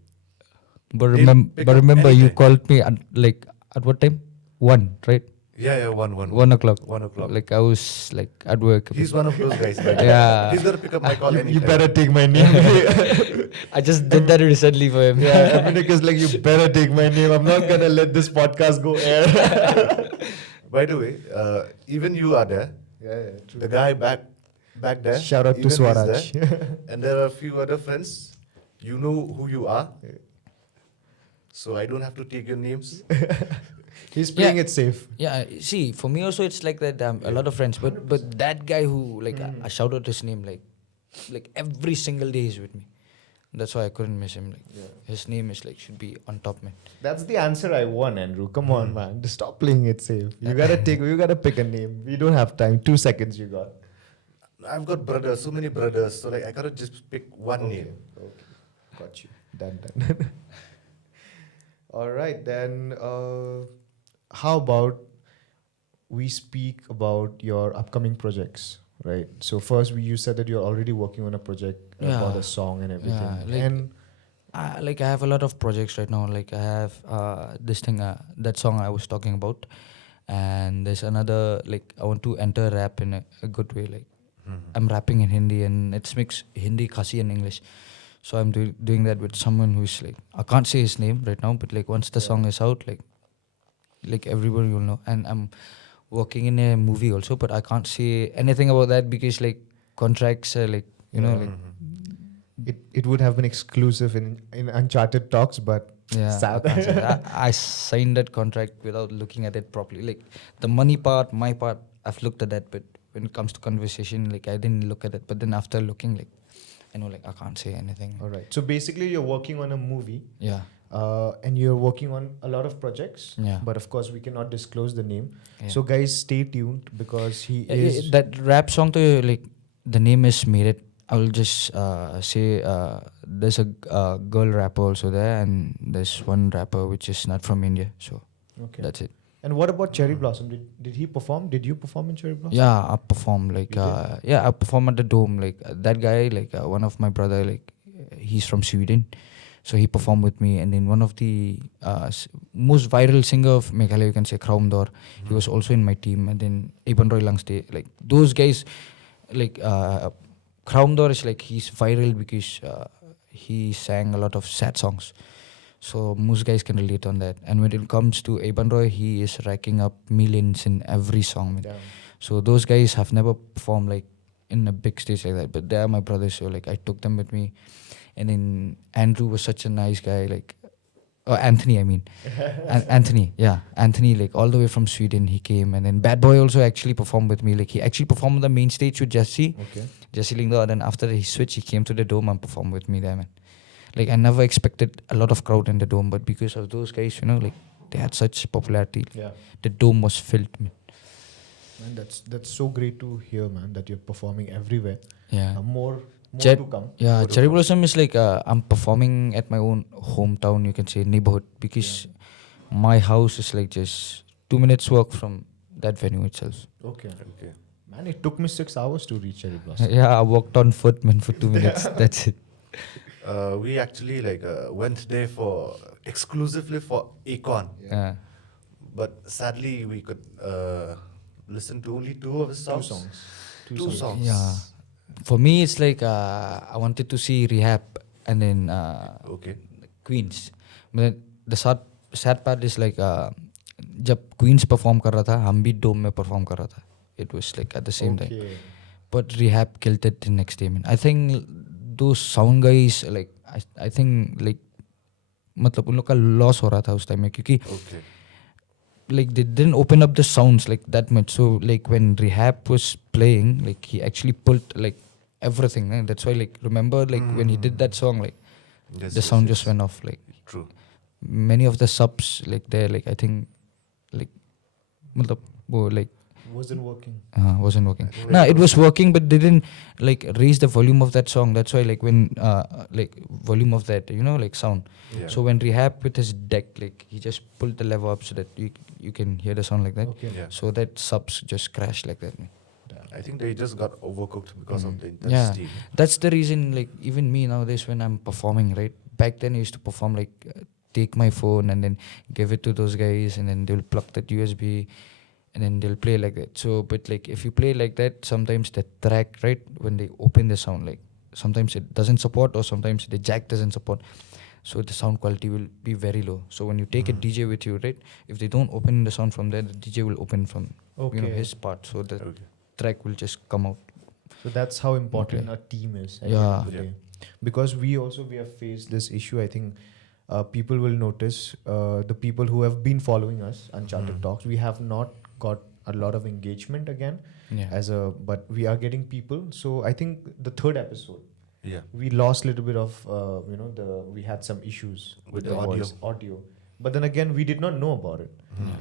But remember, you called me at what time? 1, right? Yeah, 1 o'clock. 1 o'clock. Like I was like at work. He's one of those guys. Like, Yeah. He's gonna pick up my call anytime. You better take my name. I just did that recently for him. Yeah, Amunick is like, you better take my name. I'm not gonna let this podcast go air. By the way, even you are there. Yeah, true. The guy back there. Shout out to even he's Swaraj. there. And there are a few other friends. You know who you are. So I don't have to take your names. He's playing it safe. Yeah, see, for me also it's like that. A lot of friends, but that guy who like I shout out his name like every single day he's with me. That's why I couldn't miss him. Like his name is like should be on top, man. That's the answer I want, Andrew. Come on, man. Just stop playing it safe. You gotta pick a name. We don't have time. 2 seconds you got. I've got brothers, so many brothers. So like I gotta just pick one name. Okay. Got you. Done. All right, then. How about we speak about your upcoming projects, right? So first, you said that you're already working on a project about a song and everything. Yeah, like, I have a lot of projects right now. Like I have this thing, that song I was talking about, and there's another, like I want to enter rap in a good way. Like I'm rapping in Hindi, and it's mixed Hindi, Khasi, and English. So I'm doing that with someone who's like, I can't say his name right now, but like once the song is out, like everybody will know. And I'm working in a movie also, but I can't say anything about that because like contracts are like, like it would have been exclusive in Uncharted Talks, but Yeah, Sad. I can't say that. I signed that contract without looking at it properly. Like the money part, my part, I've looked at that, but when it comes to conversation, like I didn't look at it. But then after looking, like I know, like I can't say anything. All right. So basically, you're working on a movie, Yeah, and you're working on a lot of projects. yeah. But of course, we cannot disclose the name. Yeah. So guys, stay tuned because he is. That rap song to like the name is made it. I will just say there's a girl rapper also there, and there's one rapper which is not from India. So Okay. that's it. And what about Cherry Blossom? Did he perform? Did you perform in Cherry Blossom? Yeah, I perform like You did? I perform at the Dome. Like that guy, like one of my brother, like he's from Sweden, so he performed with me. And then one of the most viral singer of Meghalaya, you can say Kraumdor, he was also in my team. And then Eben Roy Langste, like those guys, like Kraumdor is like he's viral because he sang a lot of sad songs. So most guys can relate on that. And when it comes to Eben Roy, he is racking up millions in every song. Man. Damn. So those guys have never performed like in a big stage like that. But they are my brothers, so like I took them with me. And then Andrew was such a nice guy, like Anthony, I mean. Anthony, yeah. Anthony, like all the way from Sweden, he came. And then Bad Boy also actually performed with me. Like he actually performed on the main stage with Jesse Lingdo. And then after he switched, he came to the Dome and performed with me there, man. Like I never expected a lot of crowd in the Dome, but because of those guys, you know, like they had such popularity. Yeah. The Dome was filled, man. Man, that's so great to hear, man. That you're performing everywhere. Yeah. More Cher- to come. Yeah, More to Cherry come. Blossom is like I'm performing at my own hometown, you can say neighborhood, because my house is like just 2 minutes walk from that venue itself. Okay. Okay. Man, it took me 6 hours to reach Cherry Blossom. Yeah, I walked on foot, man, for 2 minutes. That's it. We actually went there for exclusively for Akon, Yeah. but sadly we could listen to only two of his songs. Two songs. Yeah. For me, it's like I wanted to see Rehab and then Okay. Queens. But the sad part is like जब Queens perform कर रहा था, हम भी Dome में perform कर रहा था. It was like at the same time. Okay. But Rehab killed it the next day, man. I think those sound guys, like I think like मतलब उन लोग का loss हो रहा था उस time में क्योंकि Okay. like they didn't open up the sounds like that much. So like when Rehab was playing, like he actually pulled like everything. That's why like remember like when he did that song, like Yes, the yes, sound yes. just went off. Like True. many of the subs like there, like I think like मतलब वो like Wasn't working. wasn't working. No, it was working, but they didn't like raise the volume of that song. That's why like when like volume of that, you know, like sound. Yeah. So when Rehab with his deck, like he just pulled the level up so that you can hear the sound like that. Okay. Yeah. So that subs just crashed like that. Man. I think they just got overcooked because of the Yeah, intensity. that's the reason. Like even me nowadays when I'm performing, right? Back then I used to perform like take my phone and then give it to those guys, and then they'll plug that USB. And then they'll play like that. So, but like if you play like that, sometimes the track, right, when they open the sound, like sometimes it doesn't support, or sometimes the jack doesn't support. So the sound quality will be very low. So when you take a DJ with you, right, if they don't open the sound from there, the DJ will open from you know Okay. his part. So the Okay. track will just come out. So that's how important a team is. At the end of the day. Because we have faced this issue. I think people will notice the people who have been following us, Uncharted Talks. We have not got a lot of engagement again Yeah. but we are getting people. So I think the third episode Yeah. we lost a little bit of we had some issues With the the audio. audio. But then again, we did not know about it.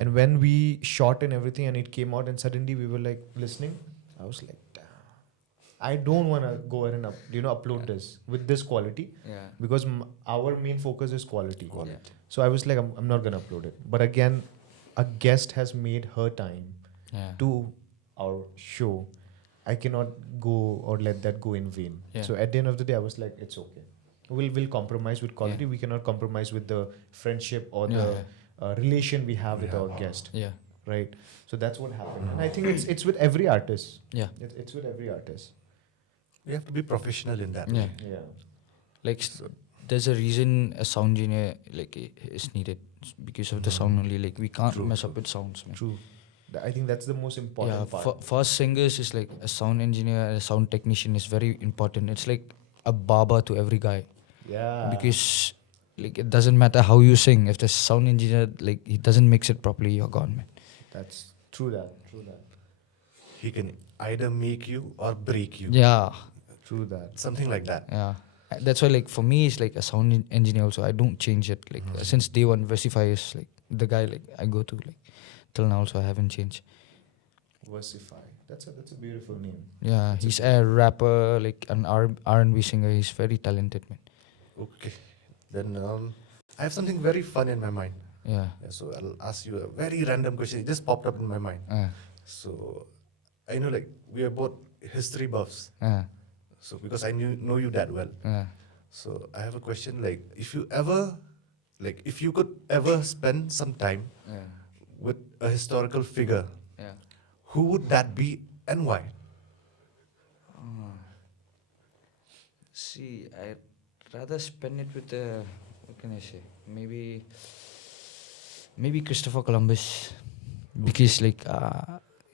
And when we shot and everything and it came out and suddenly we were like listening, I was like, damn, I don't want to go ahead and upload this with this quality, Yeah. because our main focus is quality. Quality. So I was like, I'm not going to upload it. But again, a guest has made her time Yeah. to our show. I cannot go or let that go in vain. Yeah. So at the end of the day, I was like, it's okay. We'll compromise with quality. Yeah. We cannot compromise with the friendship or Yeah, the relation we have with our guest, Yeah. right? So that's what happened. And I think it's with every artist. Yeah. It's with every artist. We have to be professional in that. Yeah. Yeah. Like there's a reason a sound engineer like is needed because of the sound only. Like we can't mess up with sounds, man. True. I think that's the most important Yeah, part. for us singers is like a sound engineer and a sound technician is very important. It's like a barber to every guy Yeah. because like it doesn't matter how you sing. If the sound engineer like he doesn't mix it properly, you're gone, man. That's true that. He can either make you or break you. Yeah, True that. Something like that. yeah. That's why like for me it's like a sound engineer also. I don't change it. Like since day one, Versify is like the guy like I go to like till now. Also I haven't changed. Versify. That's a beautiful name. Yeah, he's a rapper, like an R&B singer. He's very talented, man. Okay. Then I have something very fun in my mind. Yeah. Yeah, so I'll ask you a very random question. It just popped up in my mind. So I know like we are both history buffs. So because I know you that well. So I have a question like if you could ever spend some time with a historical figure, who would that be and why? See, I'd rather spend it with what can I say? Maybe Christopher Columbus, because like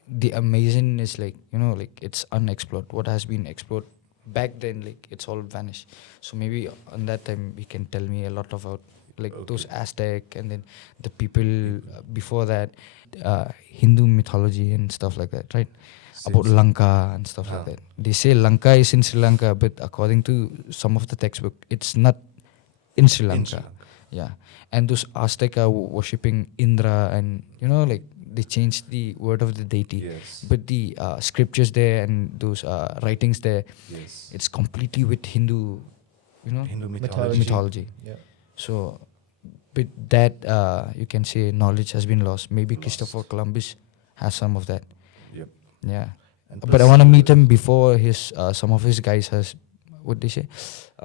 the amazing is like like it's unexplored. What has been explored back then, like it's all vanished. So maybe on that time he can tell me a lot about like those Aztec and then the people before that, Hindu mythology and stuff like that, right? About Lanka and stuff like that. They say Lanka is in Sri Lanka, but according to some of the textbook, it's not in Sri Lanka. Yeah, and those Aztec are worshipping Indra, and like they changed the word of the deity. Yes. But the scriptures there and those writings there, it's completely with Hindu, Hindu mythology. Yeah. So, with that, you can say knowledge has been lost. Maybe Christopher Columbus has some of that. Yep. Yeah, And but I want to meet him before his some of his guys has what they say,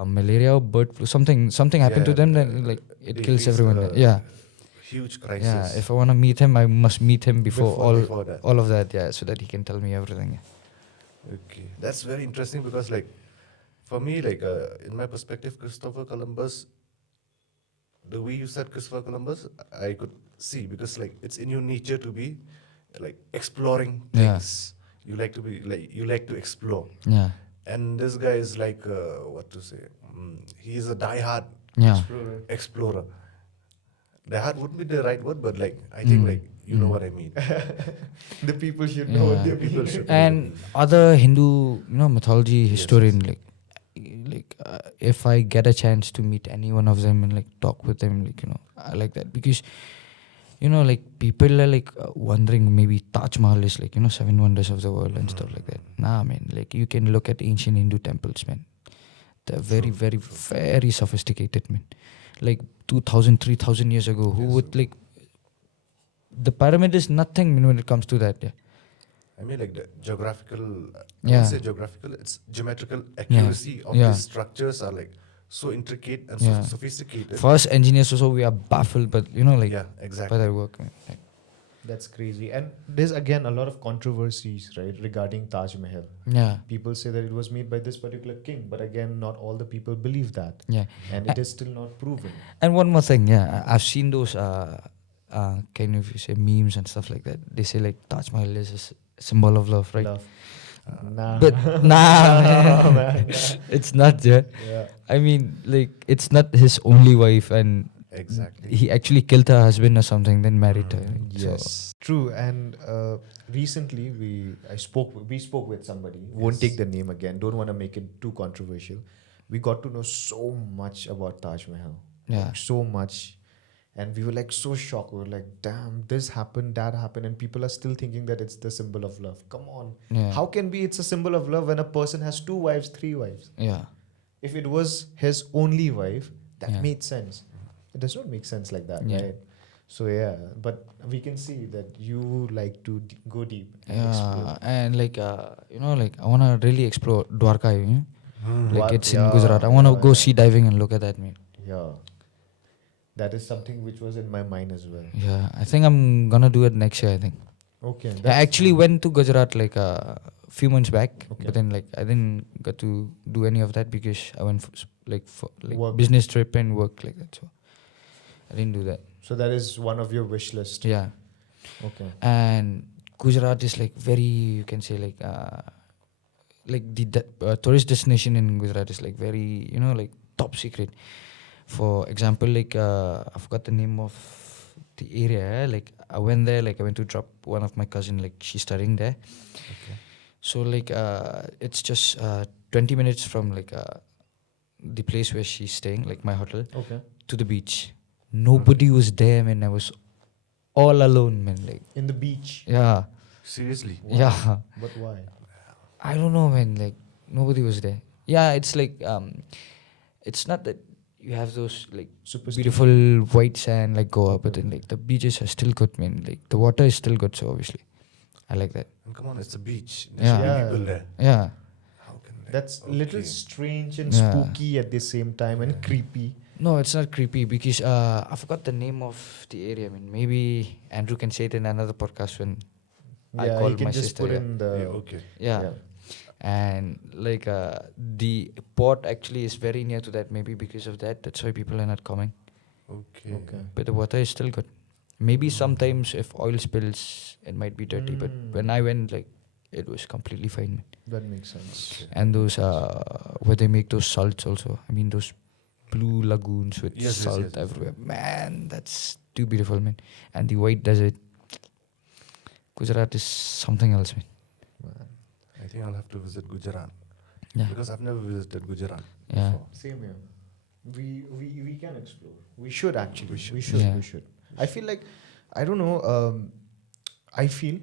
malaria or bird flu. Something happened to them. Then like it kills faced everyone. a Yeah, Huge crisis. yeah. If I want to meet him, I must meet him before that. all of that. Yeah, so that he can tell me everything. Okay, that's very interesting because like for me like in my perspective, Christopher Columbus, the way you said Christopher Columbus, I could see because like it's in your nature to be like exploring things. You like to explore. Yeah, And this guy is like what to say? He's a diehard yeah. explorer. Diehard wouldn't be the right word, but like I think like you know what I mean. The people should know what they People should And other Hindu, mythology historian, if I get a chance to meet any one of them and like talk with them, like I like that because like people are like wondering maybe Taj Mahal is like 7 wonders of the world and stuff like that. Nah, man, like you can look at ancient Hindu temples, man. They're very, very, very sophisticated, man. Like 2,000, 3,000 years ago, who would like the pyramid is nothing when it comes to that. Yeah. I mean, like the geographical, I Yeah. won't say geographical, it's geometrical accuracy of these structures are like so intricate and so sophisticated. For us engineers also, we are baffled, but like Yeah, by exactly. their work. Man. Like, That's crazy. And there's again a lot of controversies, right, regarding Taj Mahal. yeah, People say that it was made by this particular king, but again, not all the people believe that. yeah. And it is still not proven. And one more thing, I've seen those kind of you say memes and stuff like that. They say like Taj Mahal is a symbol of love, right? Love. Nah. But man, it's not. Yeah. Yeah. I mean, like it's not his only wife, and Exactly. he actually killed her husband or something, then married her. right? Yes, true. And recently we spoke with somebody. Won't take the name again. Don't want to make it too controversial. We got to know so much about Taj Mahal. Yeah. Like, so much, and we were like so shocked. We were like, "Damn, this happened, that happened," and people are still thinking that it's the symbol of love. Come on, Yeah. how can be it's a symbol of love when a person has 2 wives, 3 wives? Yeah. If it was his only wife, that Yeah. made sense. It does not make sense like that, Yeah. right? So yeah, but we can see that you like to go deep and explore. Yeah, and like like I wanna really explore Dwarka, like it's in Gujarat. I wanna go sea diving and look at that, man. Yeah, that is something which was in my mind as well. Yeah, I think I'm gonna do it next year. I think. Okay, I actually went to Gujarat like a few months back, Okay. but then like I didn't get to do any of that because I went for Work. business trip and work like that. So I didn't do that. so that is one of your wish list. Yeah, Okay. and Gujarat is like very, you can say like the tourist destination in Gujarat is like very like top secret. For example, like I forgot the name of the area. Like I went there, like I went to drop one of my cousin. Like she's studying there. Okay. So like it's just 20 minutes from like the place where she's staying, like my hotel, Okay. to the beach. Nobody was there, man. I was all alone, man. Like In the beach. yeah, Seriously. Why? yeah. But why? I don't know, man. Like nobody was there. Yeah, it's like it's not that you have those like beautiful white sand like Goa, but then like the beaches are still good, man. Like the water is still good, so obviously I like that. And come on, it's a beach. There Yeah. should be Yeah. people there. Yeah, How can they? That's little Okay. strange and Yeah. spooky at the same time and creepy. no, it's not creepy because I forgot the name of the area. I mean, maybe Andrew can say it in another podcast when I Yeah, call you can my just sister. put Yeah. in the. Yeah, okay. Yeah. And like the port actually is very near to that. Maybe because of that, that's why people are not coming. Okay. Okay. But the water is still good. Maybe sometimes if oil spills, it might be dirty. But when I went, like it was completely fine. Man. That makes sense. And those where they make those salts also. I mean those blue lagoons with Yes, yes, salt yes, yes. everywhere. Man, that's too beautiful, man. And the white desert. Gujarat is something else, man. I think I'll have to visit Gujarat. Yeah. Because I've never visited Gujarat Yeah. before. Same here. We can explore. We should actually. We should. Yeah. We should. I feel like I don't know. I feel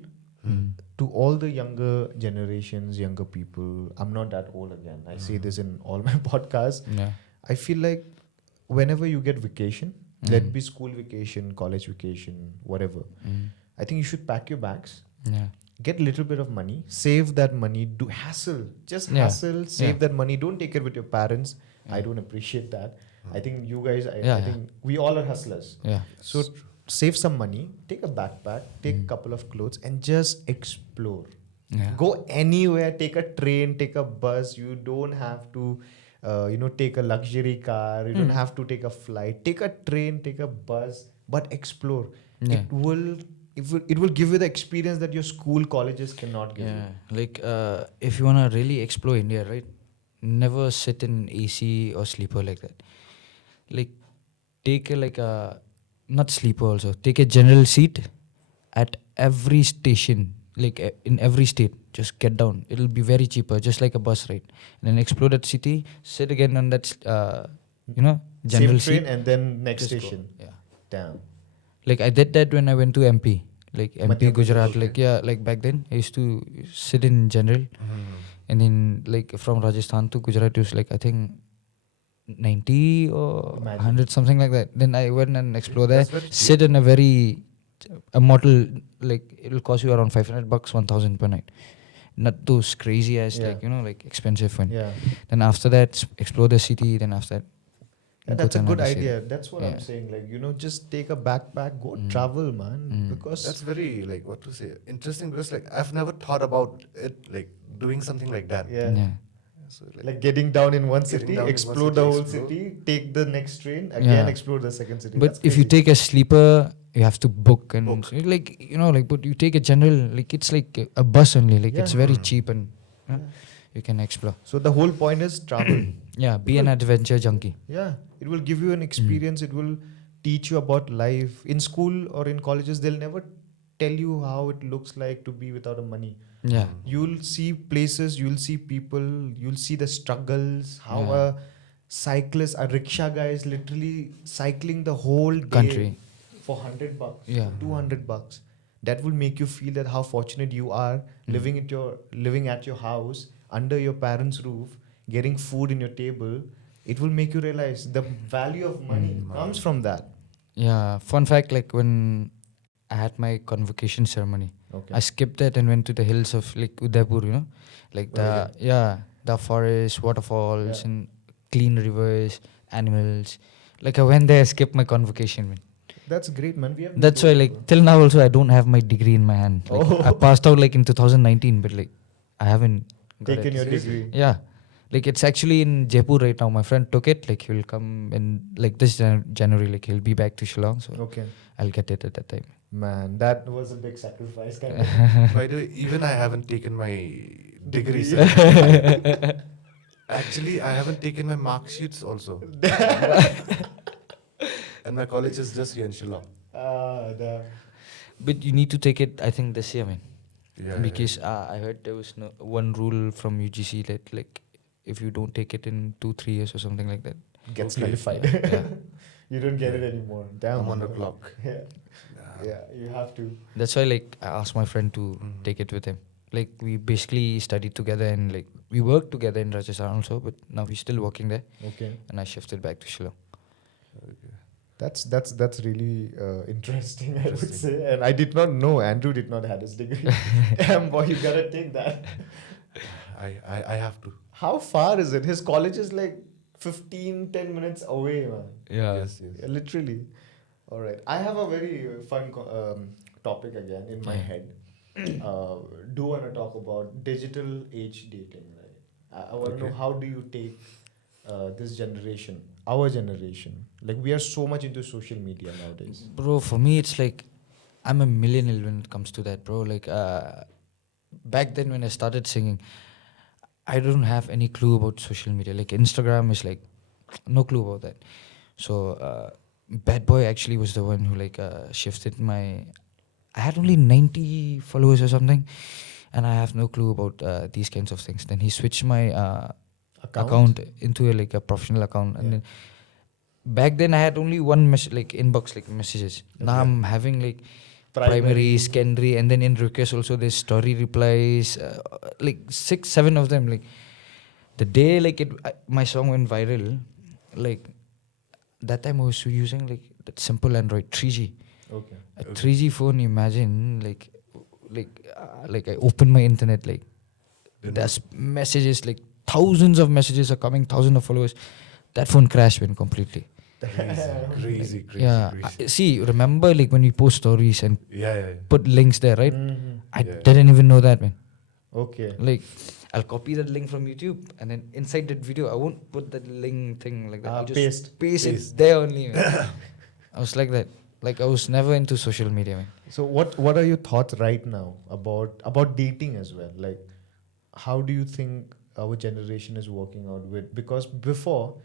to all the younger generations, younger people. I'm not that old again. I say this in all my podcasts. Yeah. I feel like whenever you get vacation, let it be school vacation, college vacation, whatever. I think you should pack your bags, Yeah. get a little bit of money, save that money, do hassle, just Yeah. hassle, save Yeah. that money. Don't take it with your parents. I Yeah. don't appreciate that. I think you guys, I Yeah, think we all are hustlers. Yeah. So save some money, take a backpack, take a couple of clothes, and just explore. Yeah. Go anywhere, take a train, take a bus. You don't have to, take a luxury car. You don't have to take a flight. Take a train, take a bus, but explore. Yeah. It will give you the experience that your school, colleges cannot give Yeah, like if you wanna really explore India, right? Never sit in AC or sleeper like that. Like take a not sleeper also. Take a general seat at every station, like in every state. Just get down. It'll be very cheaper, just like a bus ride. And then explore that city. Sit again on that, you. general Same train seat. and then next Just go. station. Yeah. Damn. Like I did that when I went to MP. Like MP Madhya Pradesh, Gujarat. okay. Like yeah, like back then I used to sit in general. And then like from Rajasthan to Gujarat it was like I think 90 or Imagine. 100 something like that. Then I went and explored there. That's very cheap. Sit in a model, like it'll cost you around $500, 1,000 per night. Not those crazy ass Yeah. like expensive one. Yeah. Then after that explore the city. Then after that. Yeah, go that's to a good another city. idea. That's what I'm Yeah. saying. Like, just take a backpack, go travel, man. Because That's very, like, what to say, interesting because, like, I've never thought about it, like, doing something like that. yeah. Yeah. So, Like getting down in one Getting city, down in one explore city, the whole explore. city, take the next train, again Yeah. explore the second city. But That's if you crazy. take a sleeper, you have to book and Book. so, like but you take a general, like it's like a bus only, like it's Yeah. very cheap and you can explore. So the whole point is travel. Yeah, be an adventure junkie. Yeah, it will give you an experience. It will teach you about life. In school or in colleges, they'll never tell you how it looks like to be without a money. Yeah. You'll see places, you'll see people, you'll see the struggles, how Yeah. a cyclist, a rickshaw guy is literally cycling the whole day Country. for $100, Yeah. $200. That will make you feel that how fortunate you are living at your house under your parents' roof, getting food in your table. It will make you realize the value of money comes from that. Yeah. Fun fact, like when I had my convocation ceremony, Okay. I skipped that and went to the hills of like Udaipur, like the forest, waterfalls, Yeah. and clean rivers, animals. Like I went there, skipped my convocation, man. That's great, man. We have That's why, like, till now also, I don't have my degree in my hand. Like, Oh. I passed out like in 2019, but like, I haven't got taken it. your degree. Yeah, like it's actually in Jaipur right now. My friend took it. Like, he'll come in like this January. Like, he'll be back to Shillong, so Okay. I'll get it at that time. Man, that was a big sacrifice. Kind of. By the way, even I haven't taken my degree. Actually, I haven't taken my mark sheets also. And my college is just here in Shillong. Damn. But you need to take it, I think, this year, man. Yeah, Because I heard there was no one rule from UGC that like if you don't take it in 2-3 years or something like that. Gets Okay. nullified. Yeah. You don't get it anymore. Damn. I'm on the man. clock. Yeah. Yeah, you have to. That's why like I asked my friend to take it with him. Like we basically studied together and like we worked together in Rajasthan also, but now he's still working there Okay. and I shifted back to Shillong. That's really interesting, I would say. And I did not know Andrew did not have his degree. Damn, boy, you gotta take that. I have to. How far is it? His college is like 10 minutes away, man. Yeah. Yes. Yeah, literally. All right. I have a very fun topic again in my Yeah. head. Do want to talk about digital age dating, right? I want to know, Okay. how do you take this generation, our generation? Like, we are so much into social media nowadays. Bro, for me it's like I'm a millennial when it comes to that, bro. Like back then when I started singing, I don't have any clue about social media. Like Instagram is like no clue about that. So Bad Boy actually was the one who like shifted my. I had only 90 followers or something, and I have no clue about these kinds of things. Then he switched my account into like a professional account, and Yeah. then back then I had only one like inbox like messages. Now Okay. I'm having like primary, secondary, and then in request also there's story replies, like 6-7 of them. Like the day like my song went viral, like that time I was using like that simple Android 3G. Okay. A 3G phone, imagine like I open my internet, like there's messages, like thousands of messages are coming, thousands of followers. That phone crashed man completely. Crazy. Yeah, see, remember like when we post stories and Yeah. put links there, right? Mhm. I Yeah. didn't even know that, man. Okay. Like, I'll copy that link from YouTube and then inside that video, I won't put that link thing like that. I'll just paste it there only, man. I was like that. Like, I was never into social media, man. So what are your thoughts right now about dating as well? Like, how do you think our generation is working out with? Because before,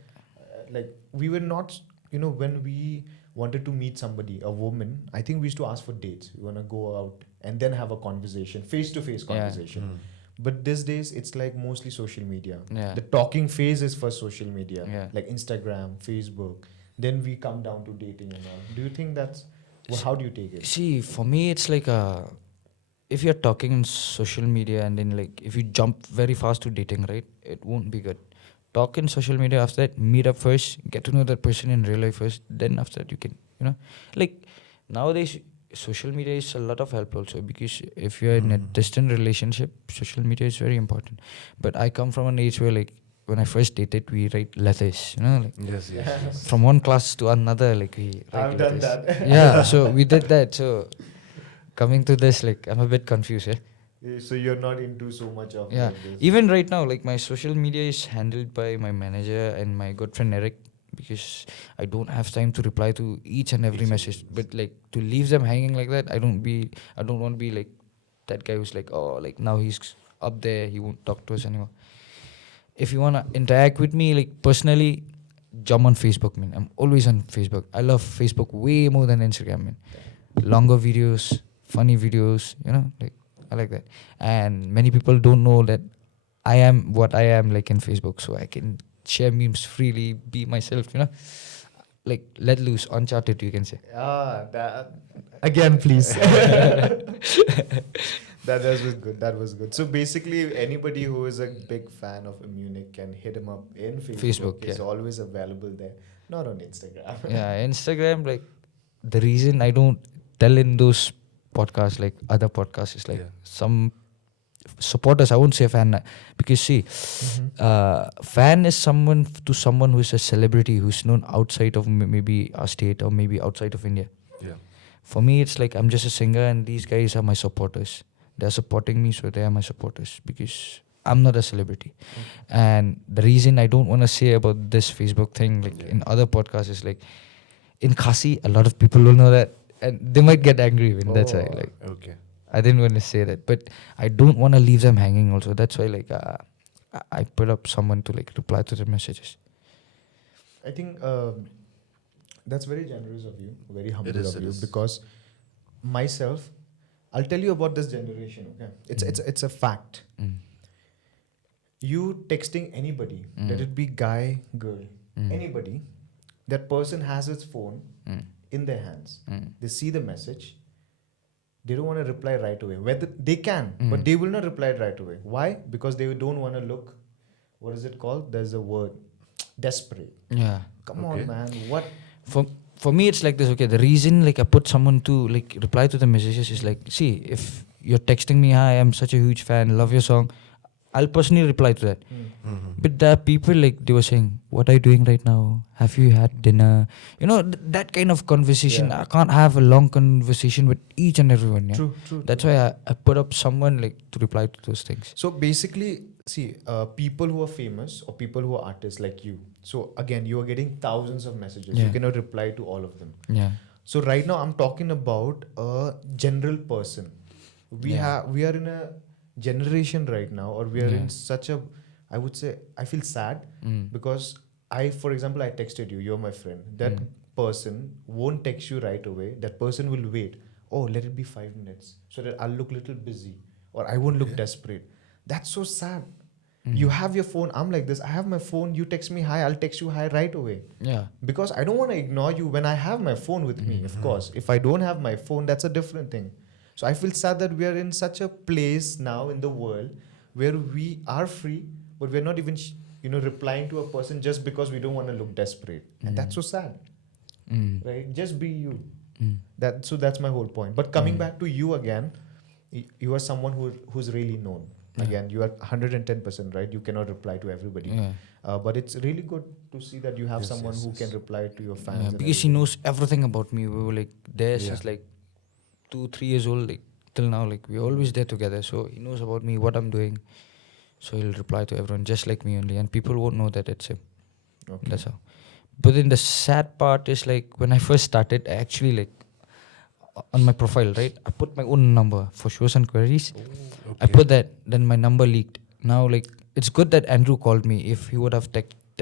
like, we were not, when we wanted to meet somebody, a woman, I think we used to ask for dates. We want to go out and then have a conversation, face to face Yeah. conversation. But these days, it's like mostly social media. Yeah. The talking phase is for social media, Yeah. like Instagram, Facebook. Then we come down to dating and all. Do you think that's, how do you take it? See, for me, it's like if you're talking on social media and then like if you jump very fast to dating, right, it won't be good. Talk in social media, after that, meet up first, get to know that person in real life first, then after that you can, like nowadays social media is a lot of help also, because if you're in a distant relationship, social media is very important. But I come from an age where like when I first dated, we write letters, like Yes. from one class to another, like we write I've done letters. that. Yeah, so we did that. So coming to this, like I'm a bit confused. So you're not into so much of Yeah, like this. even right now, like my social media is handled by my manager and my good friend Eric, because I don't have time to reply to each and every message. But like to leave them hanging like that, I don't want to be like that guy who's like, oh, like now he's up there, he won't talk to us anymore. If you wanna interact with me, like personally, jump on Facebook, man. I'm always on Facebook. I love Facebook way more than Instagram, man. Longer videos, funny videos, like I like that. And many people don't know that I am what I am like in Facebook, so I can share memes freely, be myself, like let loose, Uncharted, you can say. That again, please. That was good. That was good. So basically, anybody who is a big fan of Amunick can hit him up in Facebook. Facebook, He's yeah. always available there, not on Instagram. Yeah, Instagram, like the reason I don't tell in those podcasts, like other podcasts, is like some supporters, I won't say fan, because see, fan is someone who is a celebrity who's known outside of maybe our state or maybe outside of India. Yeah. For me, it's like I'm just a singer and these guys are my supporters. They're supporting me, so they are my supporters, because I'm not a celebrity. And the reason I don't want to say about this Facebook thing, like in other podcasts, is like in Khasi, a lot of people will know that, and they might get angry when that's why. Like, Okay. I didn't want to say that, but I don't want to leave them hanging also. That's why, like, I put up someone to like reply to the messages. I think that's very generous of you, very humble is, of it you. is. Because myself, I'll tell you about this generation. Okay, it's a fact. Mm. You texting anybody, Mm. let it be guy, girl, Mm. anybody, that person has his phone Mm. in their hands. Mm. They see the message. They don't want to reply right away. Whether they can, Mm. but they will not reply it right away. Why? Because they don't want to look. What is it called? There's a word, desperate. Yeah. Come Okay. on, man. What? For me it's like this. Okay, the reason like I put someone to like reply to the messages is like, see, if you're texting me, hi, I'm such a huge fan, love your song, I'll personally reply to that. Mm-hmm. But there are people like they were saying, what are you doing right now? Have you had dinner? You know, that kind of conversation. Yeah. I can't have a long conversation with each and everyone. Yeah? True. That's why I put up someone like to reply to those things. So basically, see, people who are famous or people who are artists like you. So again, you are getting thousands of messages. Yeah. You cannot reply to all of them. Yeah. So right now, I'm talking about a general person. We are in a generation right now, or we are Yeah. in such a. I would say I feel sad Mm. because for example, I texted you. You're my friend. That Mm. person won't text you right away. That person will wait. Oh, let it be 5 minutes so that I'll look little busy or I won't look Okay. desperate. That's so sad. Mm. You have your phone. I'm like this. I have my phone. You text me hi. I'll text you hi right away Yeah. because I don't want to ignore you when I have my phone with me. Of course, if I don't have my phone, that's a different thing. So I feel sad that we are in such a place now in the world where we are free, but we're not even replying to a person just because we don't want to look desperate, and that's so sad, Mm. right? Just be you. Mm. That's my whole point. But coming Mm. back to you again, you are someone who's really known. Yeah. Again, you are 110% right. You cannot reply to everybody. Yeah. But it's really good to see that you have Yes, someone yes, who yes. can reply to your fans. Yeah, and because he everything. knows everything about me. We were like there Yeah. since like 2-3 years old, like till now. Like we're always there together. So he knows about me, what I'm doing. So he'll reply to everyone just like me only, and people won't know that it's him. Okay. That's how. But then the sad part is like when I first started, I actually like on my profile, right? I put my own number for shows and queries. I Okay. put that, then my number leaked. Now like it's good that Andrew called me. If he would have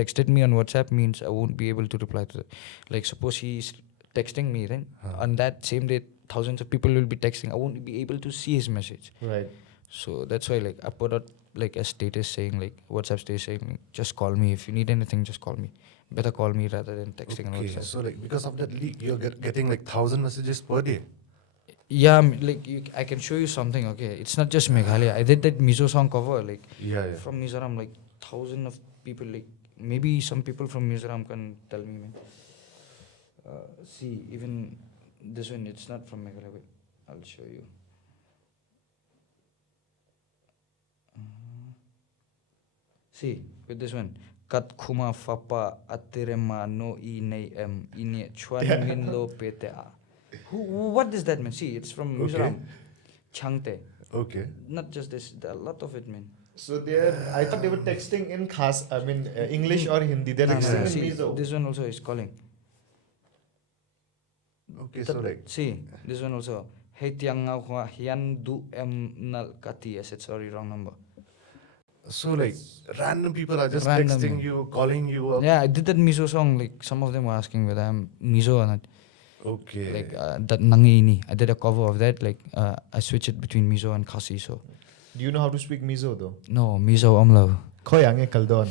texted me on WhatsApp, means I won't be able to reply to that. Like suppose he's texting me, then on that same day thousands of people will be texting. I won't be able to see his message. Right. So that's why like I put out like a status saying like WhatsApp status saying just call me if you need anything, just call me. Better call me rather than texting on Okay, WhatsApp. so like because of that leak, you're getting like 1,000 messages per day. Yeah, like I can show you something. Okay, it's not just Meghalaya. I did that Mizo song cover like Yeah, yeah. from Mizoram. Like thousand of people. Like maybe some people from Mizoram can tell me, man. See, even this one, it's not from Meghalaya. Wait, I'll show you. See, with this one. Kat kuma fapa atirema no I nei ine chuan min lo pta. What does that mean? See, it's from Okay. Mizoram. Changte. Okay. Not just this, there are a lot of it, man. So I thought they were texting in Khas. I mean, English or Hindi. They're No, no, texting no, in see, Mizo. this one also is calling. Okay, so like See, this one also. Hey tiang ngau hua hian du nal kati. I said sorry, wrong number. so like random people are just Random. texting you, calling you up. Yeah, I did that Mizo song. Like some of them were asking whether I'm Mizo or not. Okay. Like that Nangi ini. I did a cover of that. Like I switch it between Mizo and Khasi. So Do you know how to speak Mizo though? no, Mizo Omlo. Koyange Kaldon.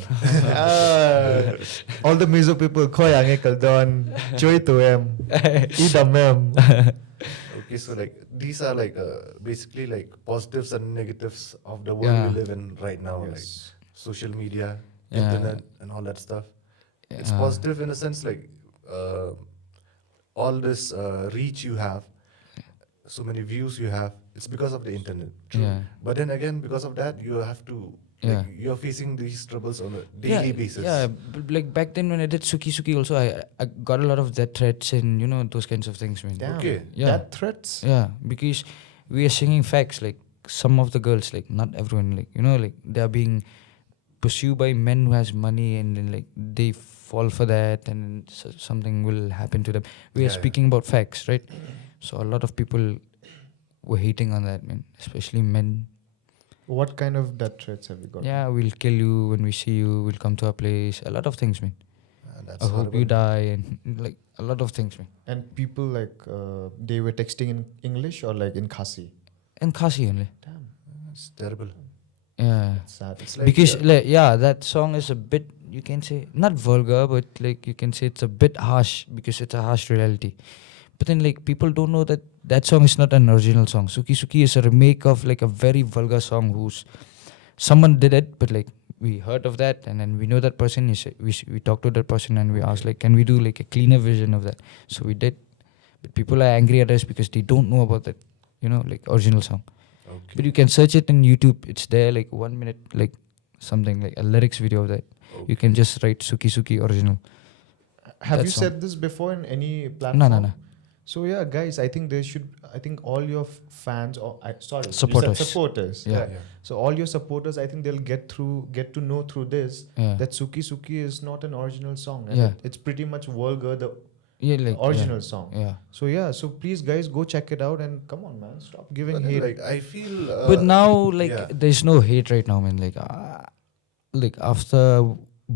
All the Mizo people, Koyange Kaldon, Joy to em, Idamem. Okay, so like these are like basically like positives and negatives of the world Yeah. we live in right now, like Yes. social media, Yeah. internet, and all that stuff. It's Yeah. positive in a sense, like all this reach you have, so many views you have. It's because of the internet. Yeah. But then again, because of that, you have to. Yeah. Like, you're facing these troubles on a daily basis. Yeah, like back then when I did Suki also, I got a lot of death threats and you know those kinds of things, man. Damn. Okay. Yeah. That threats. Yeah, because we are singing facts. Like some of the girls, like not everyone, like you know, like they are being pursued by men who has money, and then like they fall for that, and something will happen to them. We are Yeah, yeah. speaking about facts, right? So a lot of people were hating on that, man, especially men. What kind of death threats have you got? Yeah, we'll kill you when we see you. We'll come to our place. A lot of things, man. That's I hope horrible. you die, and like a lot of things, man. And people like they were texting in English or like in Khasi. And Khasi only. Damn, It's terrible. Yeah. it's sad. It's like Because that song is a bit, you can say, not vulgar, but like you can say it's a bit harsh because it's a harsh reality. But then like people don't know that that song is not an original song. Suki Suki is a remake of like a very vulgar song who's someone did it, but like we heard of that and then we know that person. We talked to that person and we asked like, can we do like a cleaner version of that? So we did. But people are angry at us because they don't know about that, like original song. Okay. But you can search it in YouTube. It's there, like 1 minute, like something like a lyrics video of that. You can just write Suki Suki original. Have That you song. said this before in any platform? No. So yeah, guys, I think all your fans or you Supporters. said supporters. Yeah. Yeah. So all your supporters, I think they'll get to know through this Yeah. that Suki Suki is not an original song, and Yeah. it's pretty much vulgar, the Yeah, like original song. Yeah. So please guys go check it out and come on, man, stop giving But then, hate. like I feel. But now, like, yeah. there's no hate right now, man. Like after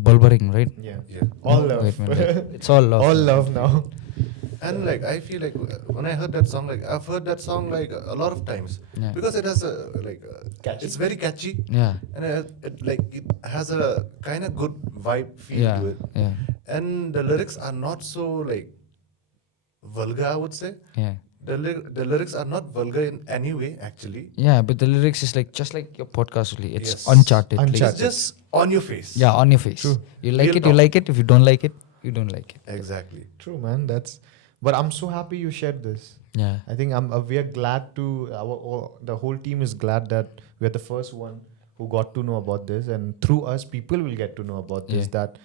Bolbaring, right? yeah, Yeah. all No, love, wait, man, like, it's all love. all man. love now. And like I feel like when I heard that song, like I've heard that song like a lot of times Yeah. because it has Catchy. it's very catchy Yeah. and it has a kind of good vibe feel Yeah. to it. Yeah. And the lyrics are not so like vulgar, I would say. Yeah. The lyrics are not vulgar in any way, actually. Yeah, but the lyrics is like just like your podcast only. It's Yes. uncharted. like- Uncharted. It's just on your face. yeah, on your face. True. You like Real it, you talk. like it. If you don't like it, you don't like it. Exactly. True, man. But I'm so happy you shared this. Yeah. I think we are glad the whole team is glad that we are the first one who got to know about this, and through us, people will get to know about this. Yeah. That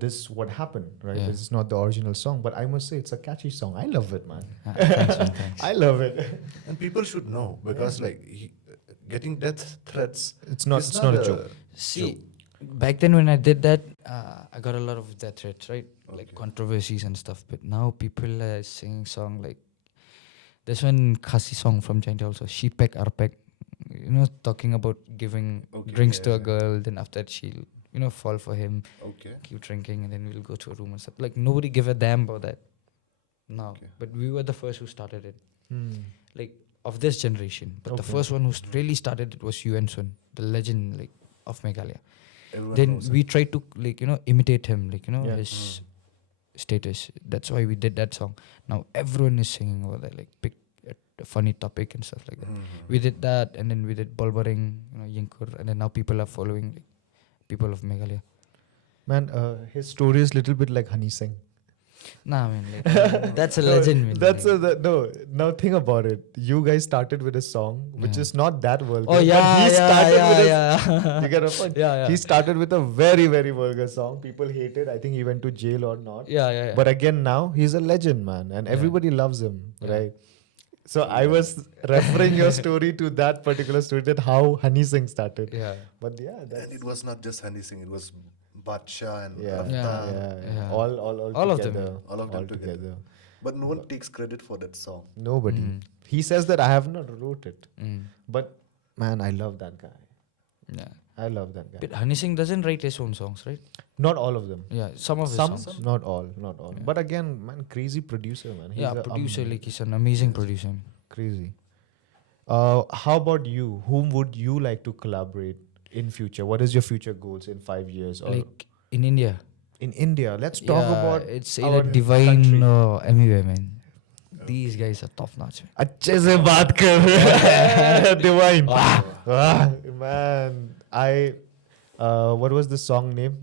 this what happened, right? Yeah. This is not the original song, but I must say it's a catchy song. I love it, man. Thanks, man. Thanks. I love it. And people should know because getting death threats. It's not a joke. See, back then when I did that, I got a lot of death threats, right? Like controversies and stuff. But now people are singing song like there's one Khasi song from China also. She peck arpek, talking about giving Okay, drinks to yeah, a girl. Then after that she'll fall for him, Okay. keep drinking, and then we'll go to a room and stuff. Like nobody give a damn about that now. Okay. But we were the first who started it. Hmm. Like of this generation. But the Okay. first one who really started it was Yuan Sun, the legend like of Meghalaya. Everyone Then knows we tried to imitate him, Yeah. his status. That's why we did that song. Now everyone is singing over there, like pick a funny topic and stuff like that. We did that, and then we did Bolbaring, Yinkur, and then now people are following like, people of Meghalaya. Man, his story is little bit like Honey Singh. Nah, man, like, that's a legend, man. like. No. Now think about it. You guys started with a song which Yeah. is not that vulgar. Oh but yeah, he started with a yeah. You get a point? Yeah. He started with a very, very vulgar song. People hated. I think he went to jail or not. Yeah. But again, now he's a legend, man, and Yeah. everybody loves him, Yeah. right? So I was referring your story to that particular story, that how Honey Singh started. yeah. But yeah, that's And it was not just Honey Singh, it was Badsha and yeah, Rafta. yeah. Yeah. All All of them. together. All of them together. But no one takes credit for that song. Nobody. Mm. He says that I have not wrote it, Mm. but man, I love that guy. Yeah. I love that guy. But Honey Singh doesn't write his own songs, right? Not all of them. Yeah, some of his Some, songs. not all. Yeah. But again, man, crazy producer, man. He's Yeah, a producer, like he's an amazing producer. crazy. How about you? Whom would you like to collaborate in future? What is your future goals in 5 years? Or Like in India. in India? Let's talk Yeah, about it's our either Divine country. or MUA, man. These guys are top notch, man. अच्छे से बात कर Divine. Ah, man, what was the song name?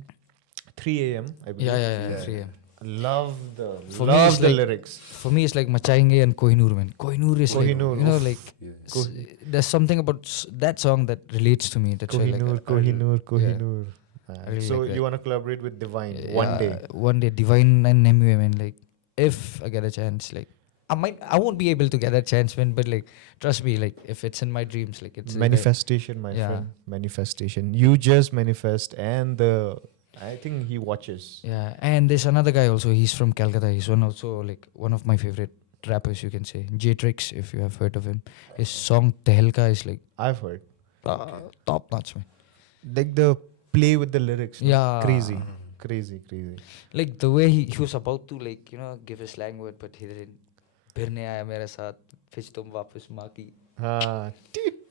3 a.m. I believe. Yeah. Yeah. 3 a.m. Love the For me, it's like- lyrics. For me, it's like Machayenge and Kohinoor, man. Kohinoor is Kohinoor, like, like Yeah. there's something about that song that relates to me. That's why, Kohinoor, like, Kohinoor. I really So like that. you want to collaborate with Divine Yeah, one day? One day, Divine and MUA, man. Like, if I get a chance, like, I won't be able to get that chance, man. But like, trust me, like, if it's in my dreams, like, it's Manifestation, my Yeah. friend. Manifestation. You just manifest, and I think he watches. Yeah, and there's another guy also. He's from Calcutta. He's one of my favorite rappers, you can say. J-Trix, if you have heard of him. His song Tehelka is like, I've heard. top notch, man. Like the play with the lyrics. no? Yeah. Crazy. Crazy. Like the way he was about to like give a slang word, but he didn't. फिरने आया मेरे साथ फिर तुम वापस माँ की. Ah,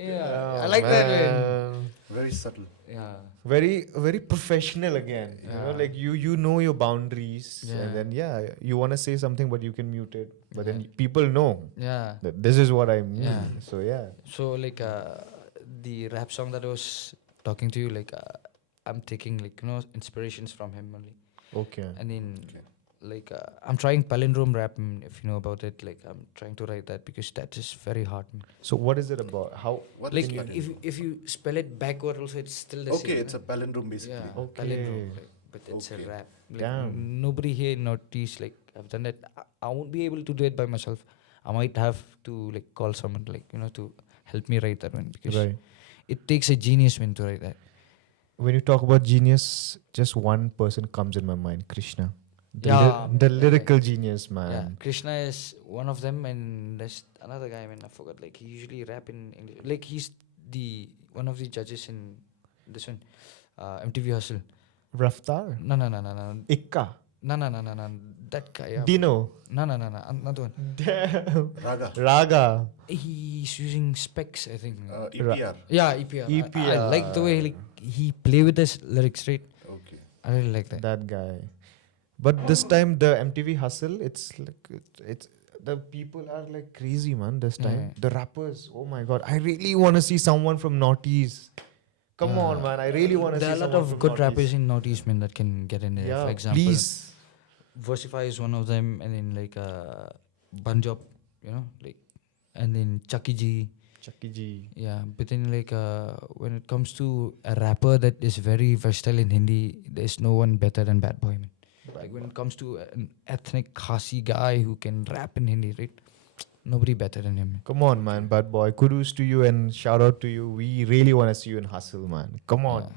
Yeah, I like that, man. Very subtle. Yeah. very professional again. Like you know your boundaries, Yeah. and then you want to say something, but you can mute it. But then Yeah. people know Yeah. that this is what I mean. Yeah. So yeah. So like the rap song that I was talking to you, like I'm taking like inspirations from him only. Okay. And then like I'm trying palindrome rap, if you know about it. Like I'm trying to write that because that is very hard. So what is it about? How? What Like is if you spell it backward also, it's still the same. Okay, it's a palindrome basically. Yeah, Okay. palindrome, like, but it's a Okay. rap. Like, Damn. nobody here in Northeast like I've done that. I won't be able to do it by myself. I might have to like call someone like to help me write that one because Right. it takes a genius man to write that. When you talk about genius, just one person comes in my mind: Krishna. The, Yeah, the man, lyrical genius, Yeah, man. Krishna is one of them, and there's another guy. Man, I forgot. Like he usually rap in English. Like he's the one of the judges in this one, MTV Hustle. Raftar. No. Ikka. No. That guy. Yeah. Dino. No. Another one. Damn. Raga. Raga. He's using specs, I think. EPR. Yeah, EPR. I EPR. like the way like he play with his lyrics, right? Okay. I really like that. That guy. But this time the MTV Hustle, it's like it's the people are like crazy, man. This time Yeah. the rappers. Oh my god, I really want to see someone from Northeast. Come on, man. I really want to see There are a lot someone of from good Northeast. rappers in Northeast, man, that can get in there. Yeah, For example, please. Versify is one of them, and then like Banjob, like, and then Chucky G. Chucky G. Yeah, but then like when it comes to a rapper that is very versatile in Hindi, there's no one better than Bad Boy, man. Like when it comes to an ethnic Khasi guy who can rap in Hindi, right? Nobody better than him. Come on, man, Bad Boy. Kudos to you and shout out to you. We really want to see you in Hustle, man. Come on. Yeah.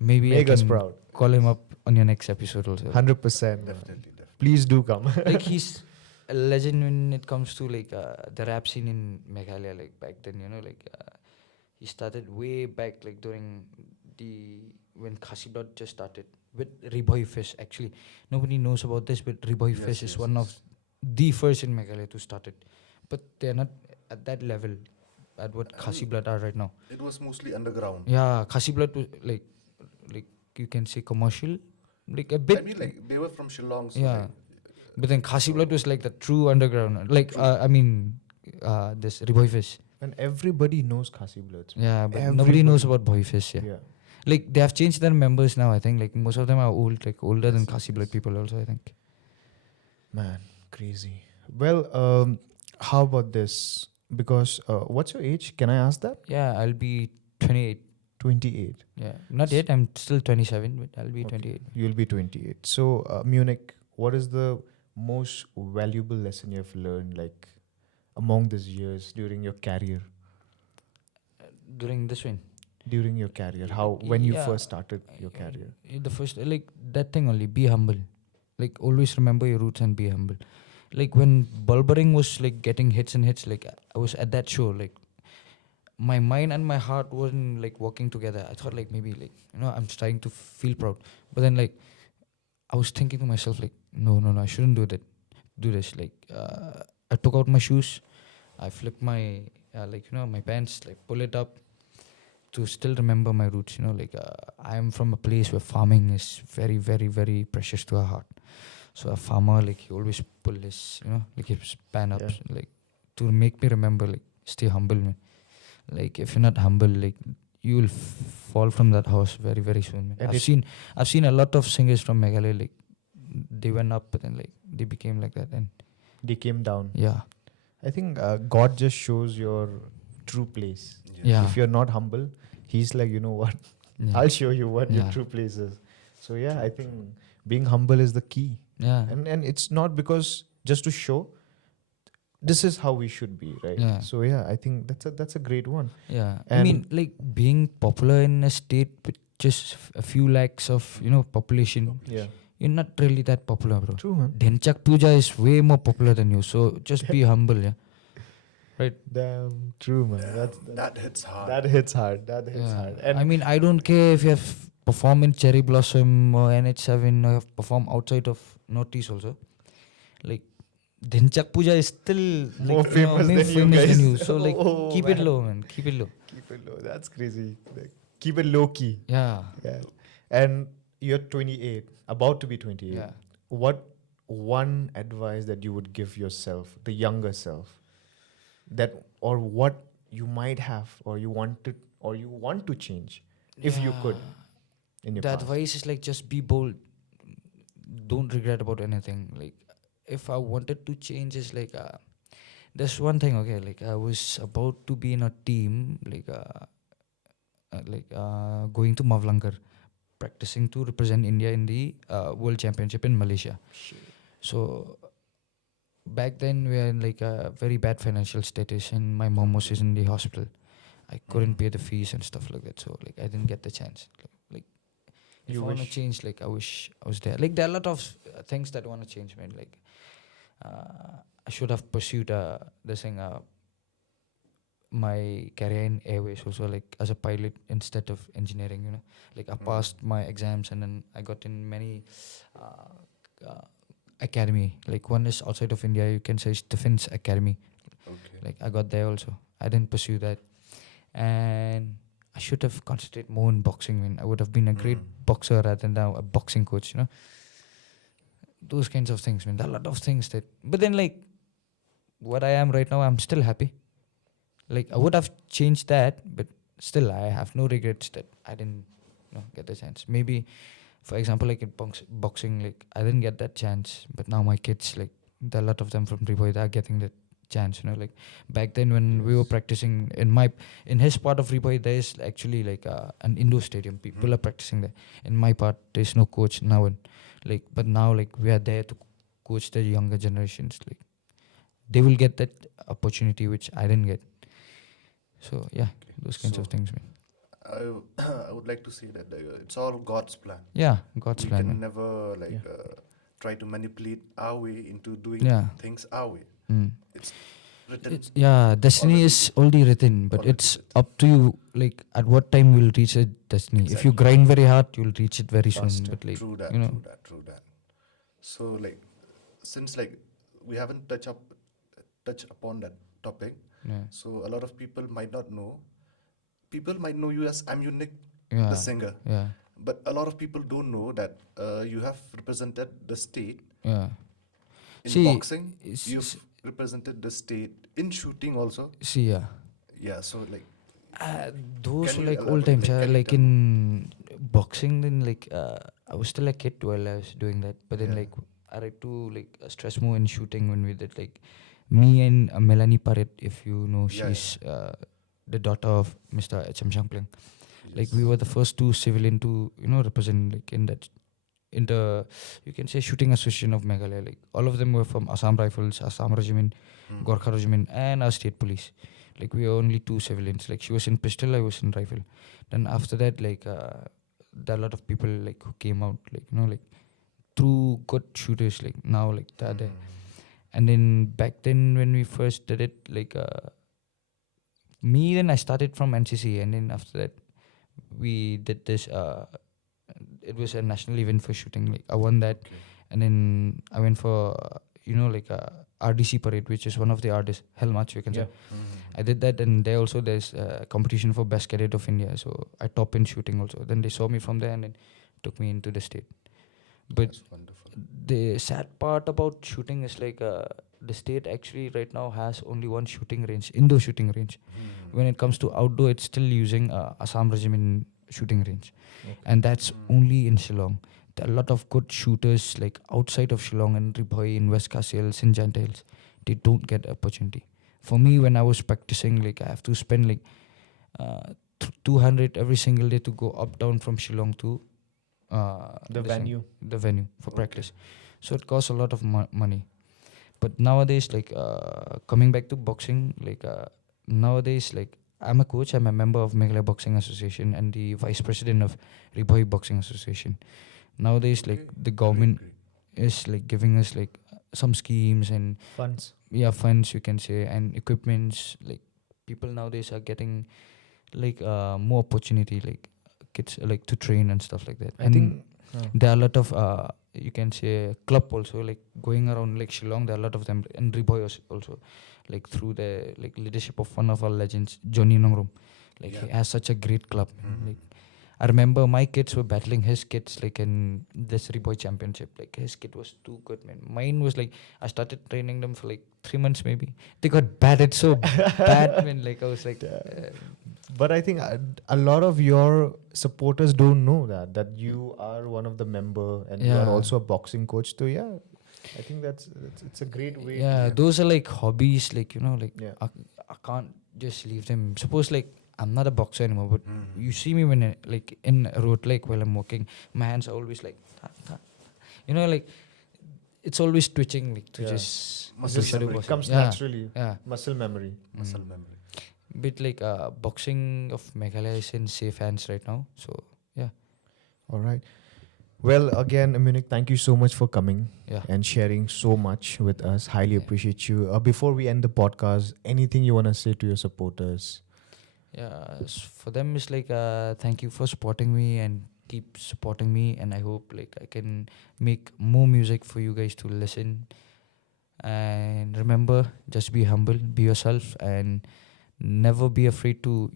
Maybe Make I us can proud. call him up on your next episode also. 100%. Definitely. Please do come. Like he's a legend when it comes to like the rap scene in Meghalaya. Like back then, he started way back, like during when Khasi Blood just started with Reboy Fish. Actually, nobody knows about this, but Reboy Fish is one of the first in Meghalaya to start it. But they're not at that level at what Khasi Blood are right now. It was mostly underground. Yeah, Khasi Blood was like you can say commercial, like a bit. I mean, like they were from Shillong. So Yeah. like, But then Khasi Blood was like the true underground. Like, this Boy Fish. And everybody knows Khasi Bloods. Yeah, but nobody knows about Boy Fish. Yeah. Yeah. Like, they have changed their members now, I think. Like, most of them are old, like older than Khasi Blood people also, I think. Man, crazy. Well, how about this? Because what's your age? Can I ask that? Yeah, I'll be 28. 28. Yeah. Not yet. I'm still 27, but I'll be 28. You'll be 28. So, Munich, what is the most valuable lesson you have learned, like, among these years during your career? During this one. During your career, when you Yeah. first started your career? The first, like, that thing only, be humble. Like, always remember your roots and be humble. Like, when Bolbaring was, like, getting hits and hits, like, I was at that show, like, my mind and my heart weren't, like, working together. I thought, like, maybe, like, I'm trying to feel proud. But then, like, I was thinking to myself, like, no, I shouldn't do this. Like, I took out my shoes, I flipped my, my pants, like, pull it up to still remember my roots, like, I am from a place where farming is very, very, very precious to our heart. So a farmer, like, he always pull his, like, his pan up, like, to make me remember, like, stay humble, man. Like, if you're not humble, like, you will fall from that house very, very soon, man. I've seen a lot of singers from Meghalaya, like, they went up, but then, like, they became like that, and They came down. yeah. I think God just shows your true place. Yeah. If you're not humble, He's like, you know what? Yeah. I'll show you what your Yeah. true place is. So yeah, I think being humble is the key. Yeah. And it's not because just to show this is how we should be, right? Yeah. So yeah, I think that's a great one. Yeah. I And- mean, like, being popular in a state with just a few lakhs of, population, Yeah. you're not really that popular, bro. True, man. Dhenchak Puja is way more popular than you, so just be humble, yeah. right? Damn, true, man. That hits hard. That hits hard. That hits hard. I And mean, I don't care if you have performed in Cherry Blossom or NH7 or have performed outside of Northeast also. Like, Dhinchak Puja is still more like, you know, famous more than you famous guys. than you. So like, Oh, keep it man. low, man. Keep it low. Keep it low. That's crazy. Like, keep it low key. Yeah. Yeah. And you're 28, about to be 28. Yeah. What one advice that you would give yourself, the younger self, that or what you might have or you want to change if you could in your The past? advice is like, just be bold. Don't regret about anything. Like, if I wanted to change, is like, there's one thing. Okay, like I was about to be in a team, going to Mavlangar, practicing to represent India in the World Championship in Malaysia. So back then we were in like a very bad financial status, and my mom was in the hospital. I couldn't pay the fees and stuff like that, so like I didn't get the chance. Like if You I want to wish. change, like I wish I was there. Like there are a lot of things that I want to change, man. Like I should have pursued this thing, my career in airways also, like as a pilot instead of engineering. You know, like I passed my exams and then I got in many academy. Like one is outside of India, you can say it's Defense Academy. Okay. Like I got there also. I didn't pursue that, and I should have concentrated more in boxing. Man, I would have been a great boxer rather than now a boxing coach. You know, those kinds of things. Man, there are a lot of things that. But then, like, what I am right now, I'm still happy. Like I would have changed that, but still, I have no regrets that I didn't, get the chance. Maybe, for example, like in boxing, like I didn't get that chance, but now my kids, like, there are a lot of them from Riboy, they are getting that chance. You know, like back then when we were practicing in his part of Riboy, there is actually like an indoor stadium. People are practicing there. In my part, there's no coach now, like, but now like we are there to coach the younger generations. Like they will get that opportunity which I didn't get. So yeah, those kinds of things, man. I would like to say that it's all God's plan. Yeah, God's We plan, can man. never try to manipulate our way into doing things our way. Mm. It's written. Destiny already. is already written, but Already it's written. up to you. Like at what time you'll reach a destiny. If you grind very hard, you'll reach it very soon. Faster. But like True that. True that. So like, since like we haven't touch upon that topic, yeah, so a lot of people might not know. People might know you as Amunick, yeah, the singer, yeah, but a lot of people don't know that you have represented the state yeah. in See, boxing. it's- You've represented the state in shooting also. See, yeah. Yeah, so like, Those Can were you like old elaborate? times. Like, can you Like tell in boxing, then like I was still a kid while I was doing that. But then Yeah. like I had to like stress more in shooting when we did like me and Melanie Paret. If you know, Yeah, she's the daughter of Mr. H.M. Shangpling. Like we were the first two civilian to represent like in the you can say shooting association of Meghalaya. Like all of them were from Assam Rifles, Assam Regiment, Gorkha Regiment, and our state police. Like we were only two civilians. Like she was in pistol, I was in rifle. Then after that, like there are a lot of people like who came out, like like true good shooters. Like now, like they're there. And then back then when we first did it, like me, then I started from NCC, and then after that we did this. It was a national event for shooting. Like I won that, and then I went for RDC parade, which is one of the artists, Hell March, you can say. I did that, and there also there's a competition for best cadet of India. So I top in shooting also. Then they saw me from there and then took me into the state. But That's wonderful. the sad part about shooting is like the state actually right now has only one shooting range, indoor shooting range. When it comes to outdoor, it's still using Assam Regiment shooting range, and that's only in Shillong. There are a lot of good shooters like outside of Shillong and Riboy in West Khasi Hills, in Giant Hills. They don't get opportunity. For me, when I was practicing, like I have to spend like 200 every single day to go up down from Shillong to The venue. the venue for practice. So it costs a lot of money. But nowadays, like coming back to boxing, like nowadays, like I'm a coach. I'm a member of Meghalaya Boxing Association and the vice president of Riboy Boxing Association. Nowadays, like the government is like giving us like some schemes and Funds. funds, you can say, and equipments. Like people nowadays are getting like more opportunity, like kids like to train and stuff like that. I And think. there are a lot of you can say club also, like going around like Shillong. There are a lot of them, and Riboy also, like through the like leadership of one of our legends, Johnny Nongrum. Like he has such a great club. Like I remember my kids were battling his kids like in this Riboy championship. Like his kid was too good, man. Mine was like I started training them for like 3 months maybe. They got batted so bad, man. Like I was like, But I think a lot of your supporters don't know that you are one of the member and you are Yeah. also a boxing coach. So yeah, I think that's it's a great way. yeah, those are like hobbies. Like like Yeah. I can't just leave them. Suppose like I'm not a boxer anymore, but you see me when like in a road, like while I'm walking, my hands are always like, "Ta, ta." Like it's always twitching, like to Yeah. just Muscle do shadow memory. boxing. Comes Yeah, naturally. yeah. Muscle memory. Muscle memory. But like boxing of Meghalaya is in safe hands right now. So yeah, All right. Well, again, Amunick, thank you so much for coming yeah. and sharing so much with us. Highly Yeah. appreciate you. Before we end the podcast, anything you want to say to your supporters? Yeah, for them it's like thank you for supporting me and keep supporting me, and I hope like I can make more music for you guys to listen. And remember, just be humble, be yourself, and never be afraid to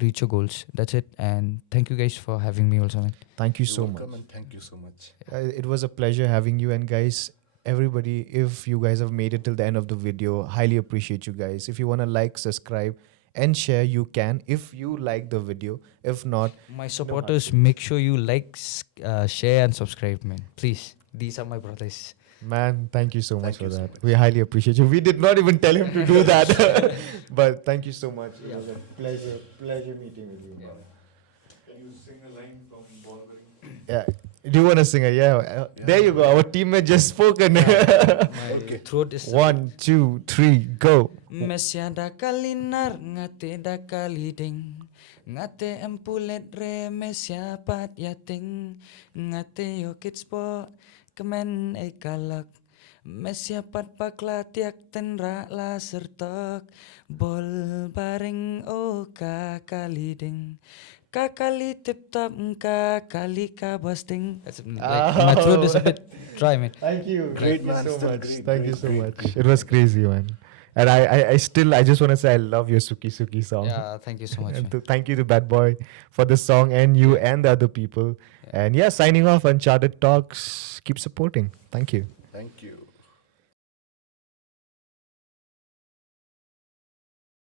reach your goals. That's it. And thank you guys for having me also, man. Thank you You're so welcome much. and thank you so much. It was a pleasure having you. And guys, everybody, if you guys have made it till the end of the video, highly appreciate you guys. If you want to like, subscribe, and share, you can. If you like the video, if not, My supporters, make sure you like, share, and subscribe, man. Please. These are my brothers. man, thank you so much Thank for you so that. much. We highly appreciate you. We did not even tell him to do that, but thank you so much. It was a pleasure meeting with you. Man. Can you sing a line from Bolbaring? Yeah. Do you want to sing it? Yeah. There you go. Our teammate just spoken. My Okay. throat is 1, 2, 3, go. Mesyada kalinar ngate da kaliding ngate empulet re mesya pat yating ngate yo kitspo kemen e kalak mesya pat pakla tiak tenra la sertok bolbaring o ka kaliding kakali tip top kakali kabasting. That's like my throat is a bit dry, man. Thank you. Great, Thank you man. so Still much. great, Thank you great, so great, much. great, It was crazy, man. And I just want to say I love your Suki Suki song. Yeah, thank you so much, And man. thank you to Bad Boy for the song and you and the other people. And yeah, signing off, Uncharted Talks. Keep supporting. Thank you. Thank you.